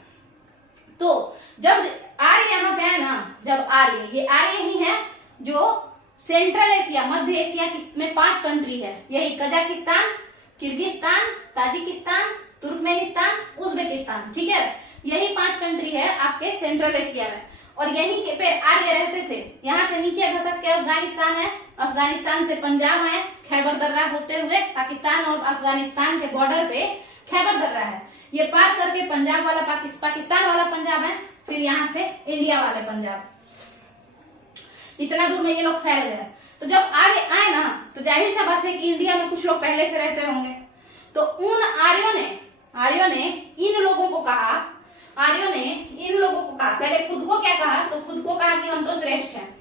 तो जब आर्य यहाँ पे है ना, जब आर्य, ये आर्य ही है जो सेंट्रल एशिया, मध्य एशिया में 5 कंट्री है, यही Kazakhstan, Kyrgyzstan, Tajikistan, Turkmenistan, Uzbekistan, ठीक है। यही 5 कंट्री है आपके सेंट्रल एशिया में। और यहीं के पे आर्य रहते थे। यहाँ से नीचे घसक के अफगानिस्तान है, अफगानिस्तान से पंजाब है, खैबर दर्रा होते हुए पाकिस्तान और अफगानिस्तान के बॉर्डर पे खैबर दर्रा है, ये पार करके पंजाब वाला पाकिस्तान वाला पंजाब है, फिर यहाँ से इंडिया वाले पंजाब। इतना दूर में ये लोग फैल गए। तो जब आर्य आए ना तो जाहिर सा बात है कि इंडिया में कुछ लोग पहले से रहते होंगे। तो उन आर्यों ने इन लोगों को कहा, पहले खुद को क्या कहा, तो खुद को कहा कि हम तो श्रेष्ठ हैं।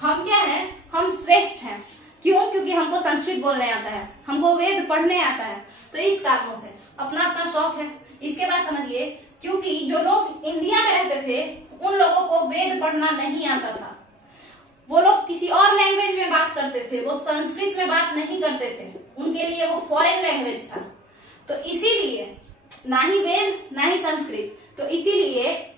हम क्या हैं, हम श्रेष्ठ हैं। क्यों? क्योंकि हमको संस्कृत बोलने आता है, हमको वेद पढ़ने आता है। तो इस कारणों से अपना अपना शौक है। इसके बाद समझिए, क्योंकि जो लोग इंडिया में रहते थे उन लोगों को वेद पढ़ना नहीं आता था, वो लोग किसी और लैंग्वेज में बात करते थे, वो संस्कृत में बात नहीं करते थे, उनके लिए वो फॉरेन लैंग्वेज था। तो इसीलिए ना ही वेद ना ही संस्कृत, तो इसीलिए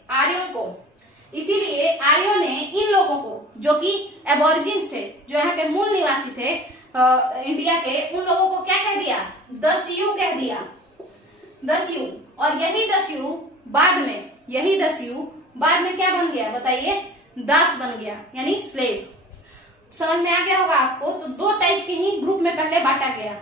आर्यों ने इन लोगों को, जो कि एबोरिजिन्स थे, जो यहाँ के मूल निवासी थे इंडिया के, उन लोगों को क्या कह दिया, दस्यु कह दिया, दस्यु। और यही दस्यु बाद में क्या बन गया बताइए, दास बन गया, यानी स्लेव। समझ में आ गया होगा आपको। तो दो टाइप के ही ग्रुप में पहले बांटा गया।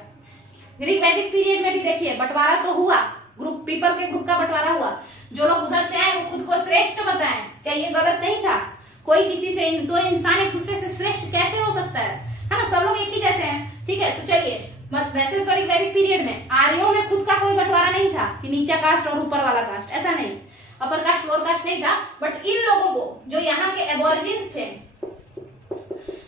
ग्रीक वैदिक पीरियड में भी देखिए बंटवारा तो हुआ, ग्रुप पीपल के ग्रुप का बंटवारा हुआ। जो लोग उधर से आए वो खुद को श्रेष्ठ बताएं, क्या ये गलत नहीं था? कोई किसी से, दो इंसान एक दूसरे से श्रेष्ठ कैसे हो सकता है ना? सब लोग एक ही जैसे हैं, ठीक है। तो चलिए, वैसे तो वैदिक पीरियड में आर्यों में खुद का कोई बंटवारा नहीं था कि नीचा कास्ट और ऊपर वाला कास्ट, ऐसा नहीं, अपर कास्ट लोअर कास्ट नहीं था। बट इन लोगों को, जो यहाँ के एबोरिजिन्स थे,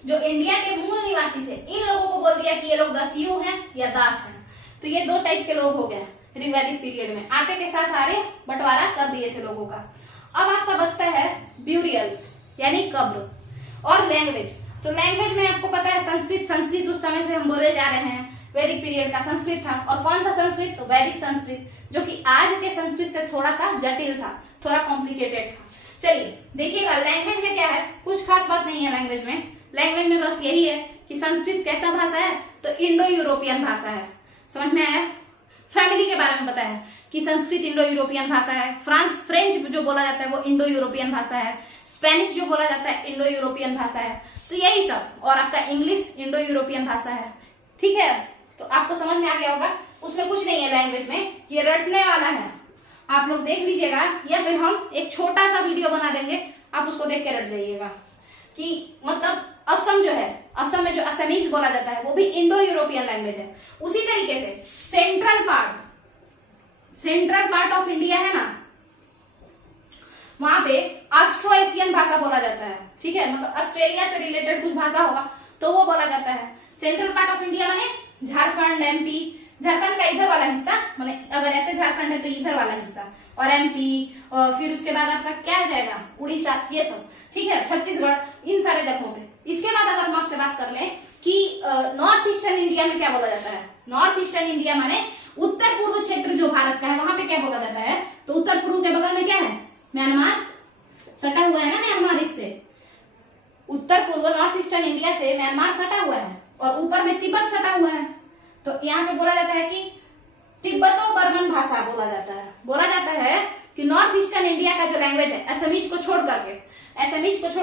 जो इंडिया के मूल निवासी थे, इन लोगों को बोल दिया कि ये लोग दस्यु हैं या दास हैं। तो ये दो टाइप के लोग हो गए वैदिक पीरियड में। आते के साथ आर्य बंटवारा कर दिए थे लोगों का। अब आपका बचता है ब्यूरियल्स, यानी कब्र और लैंग्वेज। तो लैंग्वेज में आपको पता है संस्कृत उस समय से हम बोले जा रहे हैं। वैदिक पीरियड का संस्कृत था, और कौन सा संस्कृत, तो वैदिक संस्कृत, जो कि आज के संस्कृत से थोड़ा सा जटिल था, थोड़ा कॉम्प्लिकेटेड था। चलिए देखिएगा, लैंग्वेज में क्या है, कुछ खास बात नहीं है लैंग्वेज में बस यही है कि संस्कृत कैसा भाषा है, तो इंडो यूरोपियन भाषा है। समझ में आया? फैमिली के बारे में बताया कि संस्कृत इंडो यूरोपियन भाषा है, फ्रेंच जो बोला जाता है वो इंडो यूरोपियन भाषा है, स्पेनिश जो बोला जाता है इंडो यूरोपियन भाषा है। तो यही सब, और आपका इंग्लिश इंडो यूरोपियन भाषा है, ठीक है। तो आपको समझ में आ गया होगा। उसमें कुछ नहीं है लैंग्वेज में, ये रटने वाला है, आप लोग देख लीजिएगा, या फिर हम एक छोटा सा वीडियो बना देंगे, आप उसको देख के रट जाइएगा कि मतलब असम जो है, असम में जो असमीज बोला जाता है वो भी इंडो यूरोपियन लैंग्वेज है। उसी तरीके से सेंट्रल पार्ट ऑफ इंडिया है ना, वहां पे ऑस्ट्रो एशियन भाषा बोला जाता है, ठीक है। मतलब ऑस्ट्रेलिया से रिलेटेड कुछ भाषा होगा तो वो बोला जाता है। सेंट्रल पार्ट ऑफ इंडिया माने झारखंड, एमपी, झारखंड का इधर वाला हिस्सा, माने अगर ऐसे झारखंड है तो इधर वाला हिस्सा, और एमपी, और फिर उसके बाद आपका क्या आ जाएगा, उड़ीसा, ये सब, ठीक है, छत्तीसगढ़, इन सारे जगहों पे। इसके बाद अगर हम आपसे बात कर लें कि नॉर्थ ईस्टर्न इंडिया में क्या बोला जाता है, नॉर्थ ईस्टर्न इंडिया माने उत्तर पूर्व क्षेत्र जो भारत का है, वहां पे क्या बोला जाता है, तो उत्तर पूर्व के बगल में क्या है, म्यांमार सटा हुआ है ना, म्यांमार, इससे उत्तर पूर्व नॉर्थ ईस्टर्न इंडिया से म्यांमार सटा हुआ है, और ऊपर में तिब्बत सटा हुआ है। तो यहाँ पे बोला जाता है कि तिब्बतो बर्मन भाषा बोला जाता है कि नॉर्थ ईस्टर्न इंडिया का जो लैंग्वेज है, असमीज को छोड़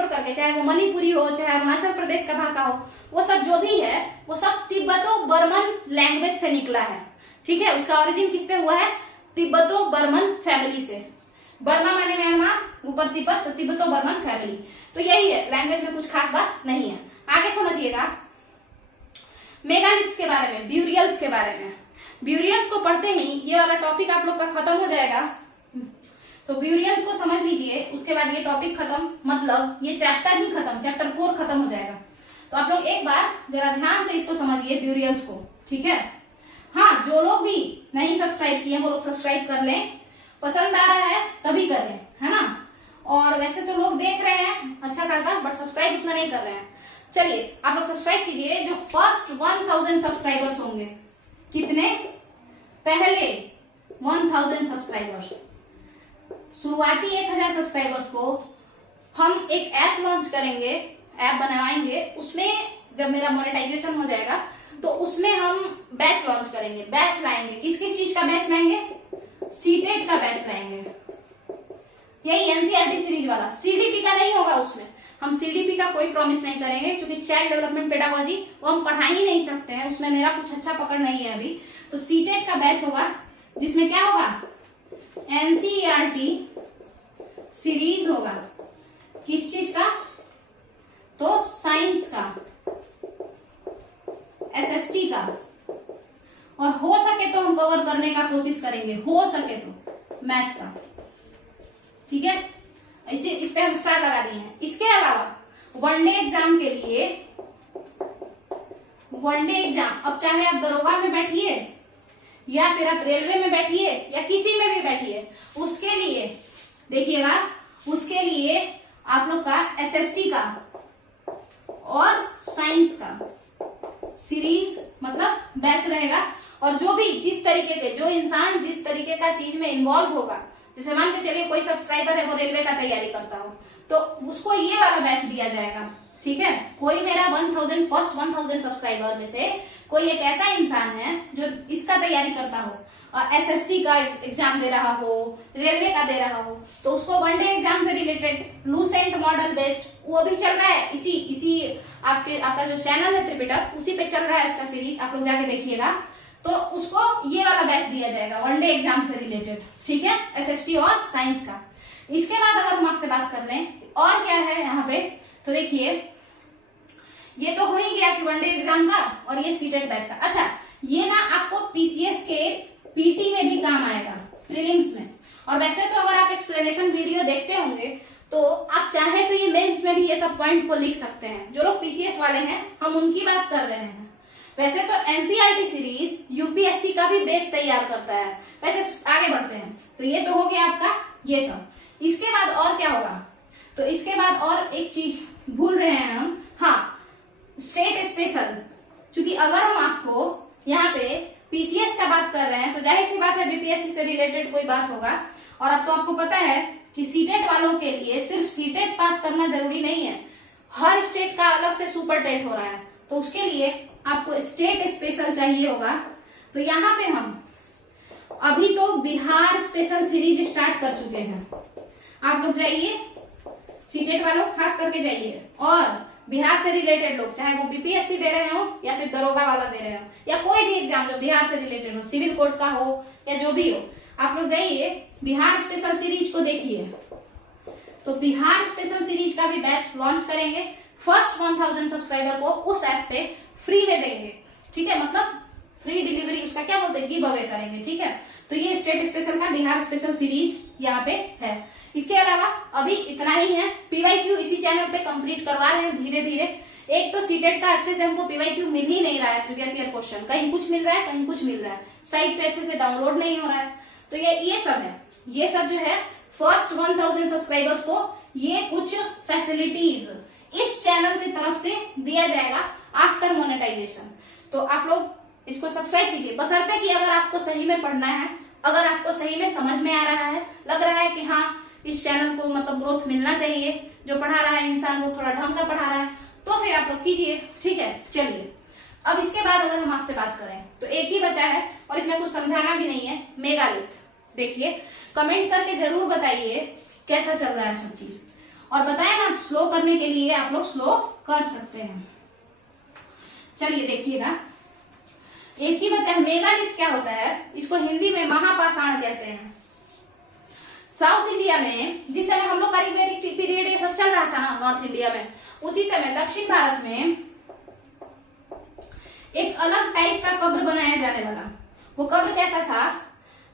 करके, चाहे वो मणिपुरी हो, चाहे अरुणाचल प्रदेश का भाषा हो, वो सब जो भी है वो सब तिब्बतो बर्मन लैंग्वेज से निकला है, ठीक है। उसका ओरिजिन किससे हुआ है, तिब्बतो बर्मन फैमिली से। बर्मा माने म्यांमार, ऊपर तिब्बत, तो तिब्बतो बर्मन फैमिली। तो यही है, लैंग्वेज में कुछ खास बात नहीं है। आगे समझिएगा मेगालिथ्स के बारे में, ब्यूरियल्स के बारे में। ब्यूरियल्स को पढ़ते ही ये वाला टॉपिक आप लोग का खत्म हो जाएगा। तो ब्यूरियल्स को समझ लीजिए, उसके बाद ये टॉपिक खत्म, मतलब ये चैप्टर ही खत्म, चैप्टर 4 खत्म हो जाएगा। तो आप लोग एक बार जरा ध्यान से इसको समझिए ब्यूरियल्स को, ठीक है। हाँ, जो लोग भी नहीं सब्सक्राइब किए वो लोग सब्सक्राइब कर लें, पसंद आ रहा है तभी कर लें, है ना। और वैसे तो लोग देख रहे हैं अच्छा खासा, बट सब्सक्राइब उतना नहीं कर रहे हैं। चलिए आप लोग सब्सक्राइब कीजिए। जो फर्स्ट 1000 सब्सक्राइबर्स होंगे, कितने, पहले 1000 सब्सक्राइबर्स, शुरुआती 1000 सब्सक्राइबर्स को हम एक ऐप लॉन्च करेंगे, ऐप बनवाएंगे। उसमें जब मेरा मोनेटाइजेशन हो जाएगा तो उसमें हम बैच लॉन्च करेंगे, बैच लाएंगे। किस किस चीज का बैच लाएंगे, सीटेट का बैच लाएंगे, यही एनसीईआरटी सीरीज वाला, सीडीपी का नहीं होगा उसमें, हम सीडीपी का कोई प्रॉमिस नहीं करेंगे क्योंकि चाइल्ड डेवलपमेंट पेडागोजी वो हम पढ़ा ही नहीं सकते हैं, उसमें मेरा कुछ अच्छा पकड़ नहीं है अभी। तो सीटेट का बैच होगा जिसमें क्या होगा, एनसीईआरटी सीरीज होगा। किस चीज का, तो साइंस का, एसएसटी का, और हो सके तो हम कवर करने का कोशिश करेंगे, हो सके तो मैथ का। ठीक है, इसे इस पे हम स्टार लगा दिए हैं। इसके अलावा वनडे एग्जाम के लिए, वनडे एग्जाम, अब चाहे आप दरोगा में बैठिए या फिर आप रेलवे में बैठिए या किसी में भी बैठिए, उसके लिए देखिएगा, उसके लिए आप लोग का एसएसटी का और साइंस का सीरीज मतलब बैच रहेगा। और जो भी जिस तरीके के, जो इंसान जिस तरीके का चीज में इन्वॉल्व होगा, जैसे मान के चलिए कोई सब्सक्राइबर है वो रेलवे का तैयारी करता हो तो उसको ये वाला बैच दिया जाएगा। ठीक है, कोई मेरा 1000 सब्सक्राइबर में से कोई एक ऐसा इंसान है जो इसका तैयारी करता हो, एसएससी का एग्जाम दे रहा हो, रेलवे का दे रहा हो, तो उसको वनडे एग्जाम से रिलेटेड लूसेंट मॉडल बेस्ड वो भी चल रहा है, इसी आपका जो चैनल है त्रिपिटक उसी पे चल रहा है उसका सीरीज, आप लोग जाके देखिएगा। तो उसको ये वाला बैच दिया जाएगा वनडे एग्जाम से रिलेटेड। ठीक है, एसएसटी और साइंस का। इसके बाद अगर हम आपसे बात कर लें और क्या है यहाँ पे, तो देखिए ये तो हो ही गया कि वनडे एग्जाम का और ये सीटेट बैच का। अच्छा, ये ना आपको पीसीएस के पीटी में भी काम आएगा, प्रीलिम्स में। और वैसे तो अगर आप एक्सप्लेनेशन वीडियो देखते होंगे तो आप चाहे तो ये मेंस में भी ये सब पॉइंट को लिख सकते हैं। जो लोग पीसीएस वाले हैं हम उनकी बात कर रहे हैं। वैसे तो एनसीईआरटी सीरीज यूपीएससी का भी बेस तैयार करता है। वैसे आगे बढ़ते हैं, तो ये तो हो गया आपका ये सब। इसके बाद और क्या होगा, तो इसके बाद और एक चीज भूल रहे हैं हम, हाँ, स्टेट स्पेशल। क्योंकि अगर हम आपको यहाँ पे पीसीएस का बात कर रहे हैं तो जाहिर सी बात है बीपीएससी से रिलेटेड कोई बात होगा। और अब तो आपको पता है कि सीटेट वालों के लिए सिर्फ सीटेट पास करना जरूरी नहीं है, हर स्टेट का अलग से सुपर टेट हो रहा है, तो उसके लिए आपको स्टेट स्पेशल चाहिए होगा। तो यहाँ पे हम अभी तो बिहार स्पेशल सीरीज स्टार्ट कर चुके हैं। आप लोग जाइए, सीटेट वालों खास करके जाइए, और बिहार से रिलेटेड लोग, चाहे वो बीपीएससी दे रहे हो या फिर दरोगा वाला दे रहे हो या कोई भी एग्जाम जो बिहार से रिलेटेड हो, सिविल कोर्ट का हो या जो भी हो, आप लोग जाइए बिहार स्पेशल सीरीज को देखिए। तो बिहार स्पेशल सीरीज का भी बैच लॉन्च करेंगे, फर्स्ट 1000 सब्सक्राइबर को उस ऐप पे फ्री में देंगे। ठीक है, मतलब फ्री डिलीवरी, उसका क्या बोलते हैं, गिव अवे करेंगे। ठीक है, तो ये स्टेट स्पेशल का बिहार स्पेशल सीरीज यहाँ पे है। इसके अलावा अभी इतना ही है, पीवाईक्यू इसी चैनल पे कंप्लीट करवा रहे हैं धीरे धीरे। एक तो सीटेट का अच्छे से हमको पीवाईक्यू मिल ही नहीं रहा है, प्रीवियस ईयर क्वेश्चन कहीं कुछ मिल रहा है कहीं कुछ मिल रहा है, साइट पे अच्छे से डाउनलोड नहीं हो रहा है। तो ये सब है, ये सब जो है फर्स्ट 1000 सब्सक्राइबर्स को ये कुछ फैसिलिटीज इस चैनल की तरफ से दिया जाएगा आफ्टर मोनेटाइजेशन। तो आप लोग इसको सब्सक्राइब कीजिए, बशर्ते कि अगर आपको सही में पढ़ना है, अगर आपको सही में समझ में आ रहा है, लग रहा है कि हाँ इस चैनल को मतलब ग्रोथ मिलना चाहिए, जो पढ़ा रहा है इंसान वो थोड़ा ढंग का पढ़ा रहा है, तो फिर आप लोग कीजिए। ठीक है, चलिए अब इसके बाद अगर हम आपसे बात करें तो एक ही बचा है और इसमें कुछ समझाना भी नहीं है, मेगालिथ। देखिए कमेंट करके जरूर बताइए कैसा चल रहा है सब चीज, और बताए ना स्लो करने के लिए आप लोग स्लो कर सकते हैं। चलिए देखिएगा, एक ही बचा है। मेगालिथ क्या होता है, इसको हिंदी में महापाषाण कहते हैं। साउथ इंडिया में जिस समय हम लोग का ऋग्वैदिक पीरियड ये सब चल रहा था ना नॉर्थ इंडिया में, उसी समय दक्षिण भारत में एक अलग टाइप का कब्र बनाया जाने वाला। वो कब्र कैसा था,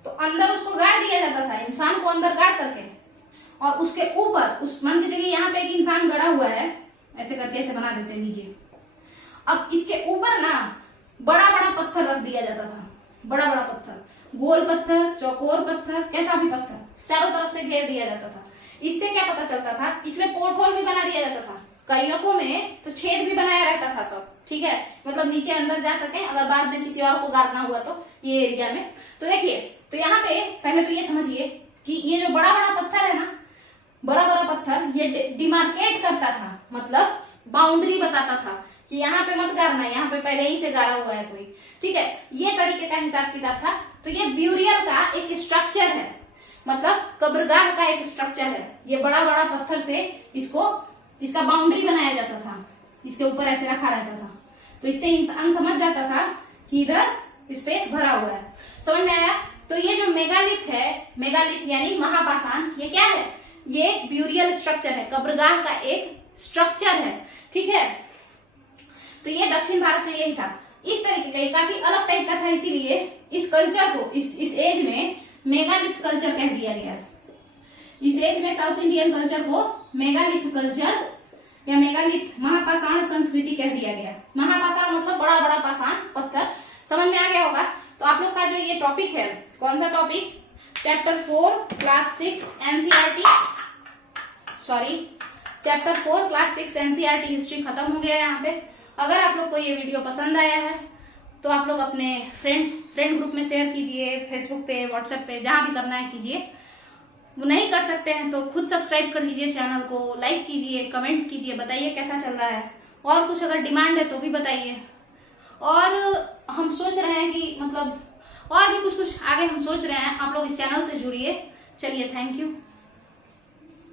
तो अंदर उसको गाड़ दिया जाता था, इंसान को अंदर गाड़ करके, और उसके ऊपर उस मान के चलिए यहाँ पे एक इंसान गड़ा हुआ है, ऐसे करके ऐसे बना देते हैं, लीजिए। अब इसके ऊपर ना बड़ा बड़ा पत्थर रख दिया जाता था, बड़ा बड़ा पत्थर, गोल पत्थर, चौकोर पत्थर, कैसा भी पत्थर चारों तरफ से घेर दिया जाता था। इससे क्या पता चलता था, इसमें पोर्ट होल भी बना दिया जाता था, कईयों में तो छेद भी बनाया रहता था सब। ठीक है, मतलब नीचे अंदर जा सके अगर बाद में किसी और को गाड़ना हुआ तो ये एरिया में। तो देखिए, तो यहाँ पे पहले तो ये समझिए कि ये जो बड़ा बड़ा पत्थर है ना, बड़ा बड़ा पत्थर ये डिमार्केट करता था, मतलब बाउंड्री बताता था कि यहाँ पे मत गाड़ना, यहाँ पे पहले ही से गाड़ा हुआ है कोई। ठीक है, ये तरीके का हिसाब किताब था। तो ये ब्यूरियल का एक स्ट्रक्चर है मतलब कब्रगाह का एक स्ट्रक्चर है। ये बड़ा बड़ा पत्थर से इसका बाउंड्री बनाया जाता था, इसके ऊपर ऐसे रखा रहता था, तो इससे इंसान समझ जाता था कि इधर स्पेस भरा हुआ है। समझ में आया? तो ये जो मेगालिथ है, मेगालिथ यानी महापाषाण, ये क्या है? ये एक ब्यूरियल स्ट्रक्चर है, कब्रगाह का एक स्ट्रक्चर है। ठीक है, तो ये दक्षिण भारत में यही था। इस तरीके का, ये काफी अलग टाइप का था, इसीलिए इस कल्चर को, इस एज में मेगालिथ कल्चर कह दिया गया। इस एज में साउथ इंडियन कल्चर को मेगालिथ कल्चर या मेगालिथ महापाषाण संस्कृति कह दिया गया। महापाषाण मतलब बड़ा बड़ा पाषाण पत्थर। समझ में आ गया होगा? तो आप लोग का जो ये टॉपिक है, कौन सा topic? Chapter 4 class 6 NCERT, sorry chapter 4 class 6 NCERT history खत्म हो गया है यहाँ पे। अगर आप लोग को ये वीडियो पसंद आया है तो आप लोग अपने फ्रेंड ग्रुप में शेयर कीजिए, फेसबुक पे, व्हाट्सएप पे, जहां भी करना है कीजिए। वो नहीं कर सकते हैं तो खुद सब्सक्राइब कर लीजिए चैनल को, लाइक कीजिए, कमेंट कीजिए, बताइए कैसा चल रहा है, और कुछ अगर डिमांड है तो भी बताइए। और हम सोच रहे हैं कि मतलब और भी कुछ आगे हम सोच रहे हैं, आप लोग इस चैनल से जुड़िए। चलिए, थैंक यू।